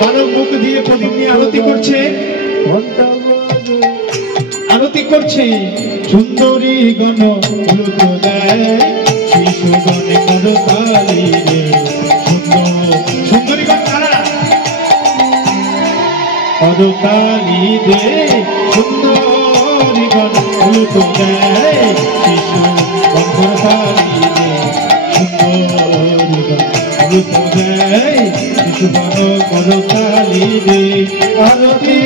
বালক মুখ দিয়ে প্রদীপ নিয়ে আরতি করছে, আরতি করছে। সুন্দরী গণ উলুক দেয়, শিশুগণ করতালি রে, সুন্দরী গণ কারা? করতালি দে, সুন্দরী গণ উলুক দেয়, শিশুগণ করতালি রে, সুন্দরী গণ উলুক দেয়, শিশুগণ করতালি রে। আরতি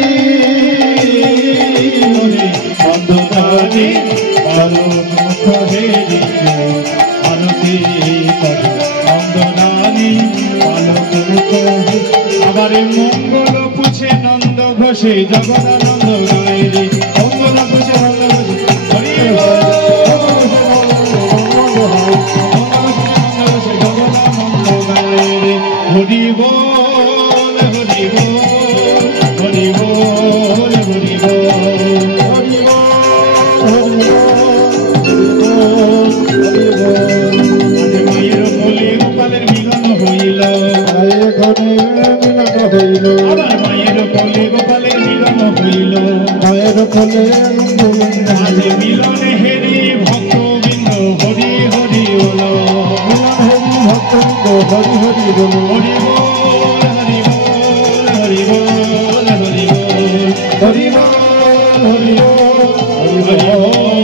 নন্দরানী বালক মুখ হেরে রে, আরতি করে নন্দরানী বালক মুখ হেরে। আবার মঙ্গল পুছে নন্দ ঘোষে জগদানন্দ গায় রে, মঙ্গল পুছে নন্দ ঘোষে হরি জগদানন্দ গায় রে, হরি বল হরি বল হরি বল হরি বল। মায়ের কোলে গোপালের মিলন হইল, আবার মায়ের কোলে গোপালের মিলন হইল, মায়ের কোলে আজ মিলনে হেরি ভক্তবৃন্দ হরি হরি বল, হরি হরি বল, হরি বল হরি বল হরি বল হরি বল হরি বল হরি বল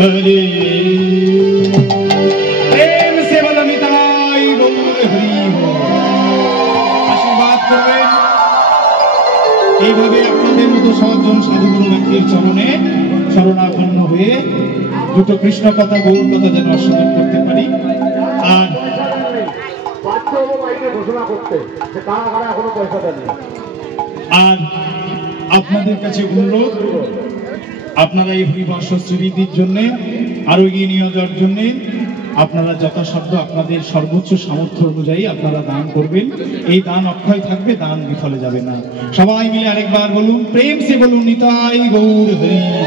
হরি। প্রেম সে বলো নিতাই গৌর হরি বল। আশীর্বাদ করবেন এইভাবে আপনাদের মতো সজ্জন সাধুগুরু ব্যক্তির চরণে শরণাপন্ন হয়ে দুটো কৃষ্ণ কথা গৌর কথা যেন আস্বাদন করতে পারি। আর আর আপনাদের কাছে অনুরোধ, আপনারা এই হরিবর্ষ স্মৃতির জন্য আরো এগিয়ে নিয়ে যাওয়ার জন্য আপনারা যথাসাধ্য আপনাদের সর্বোচ্চ সামর্থ্য অনুযায়ী আপনারা দান করবেন। এই দান অক্ষয় থাকবে, দান বিফলে যাবে না। সবাই মিলে আরেকবার বলুন, প্রেম সে বলুন নিতাই গৌর হরি বল।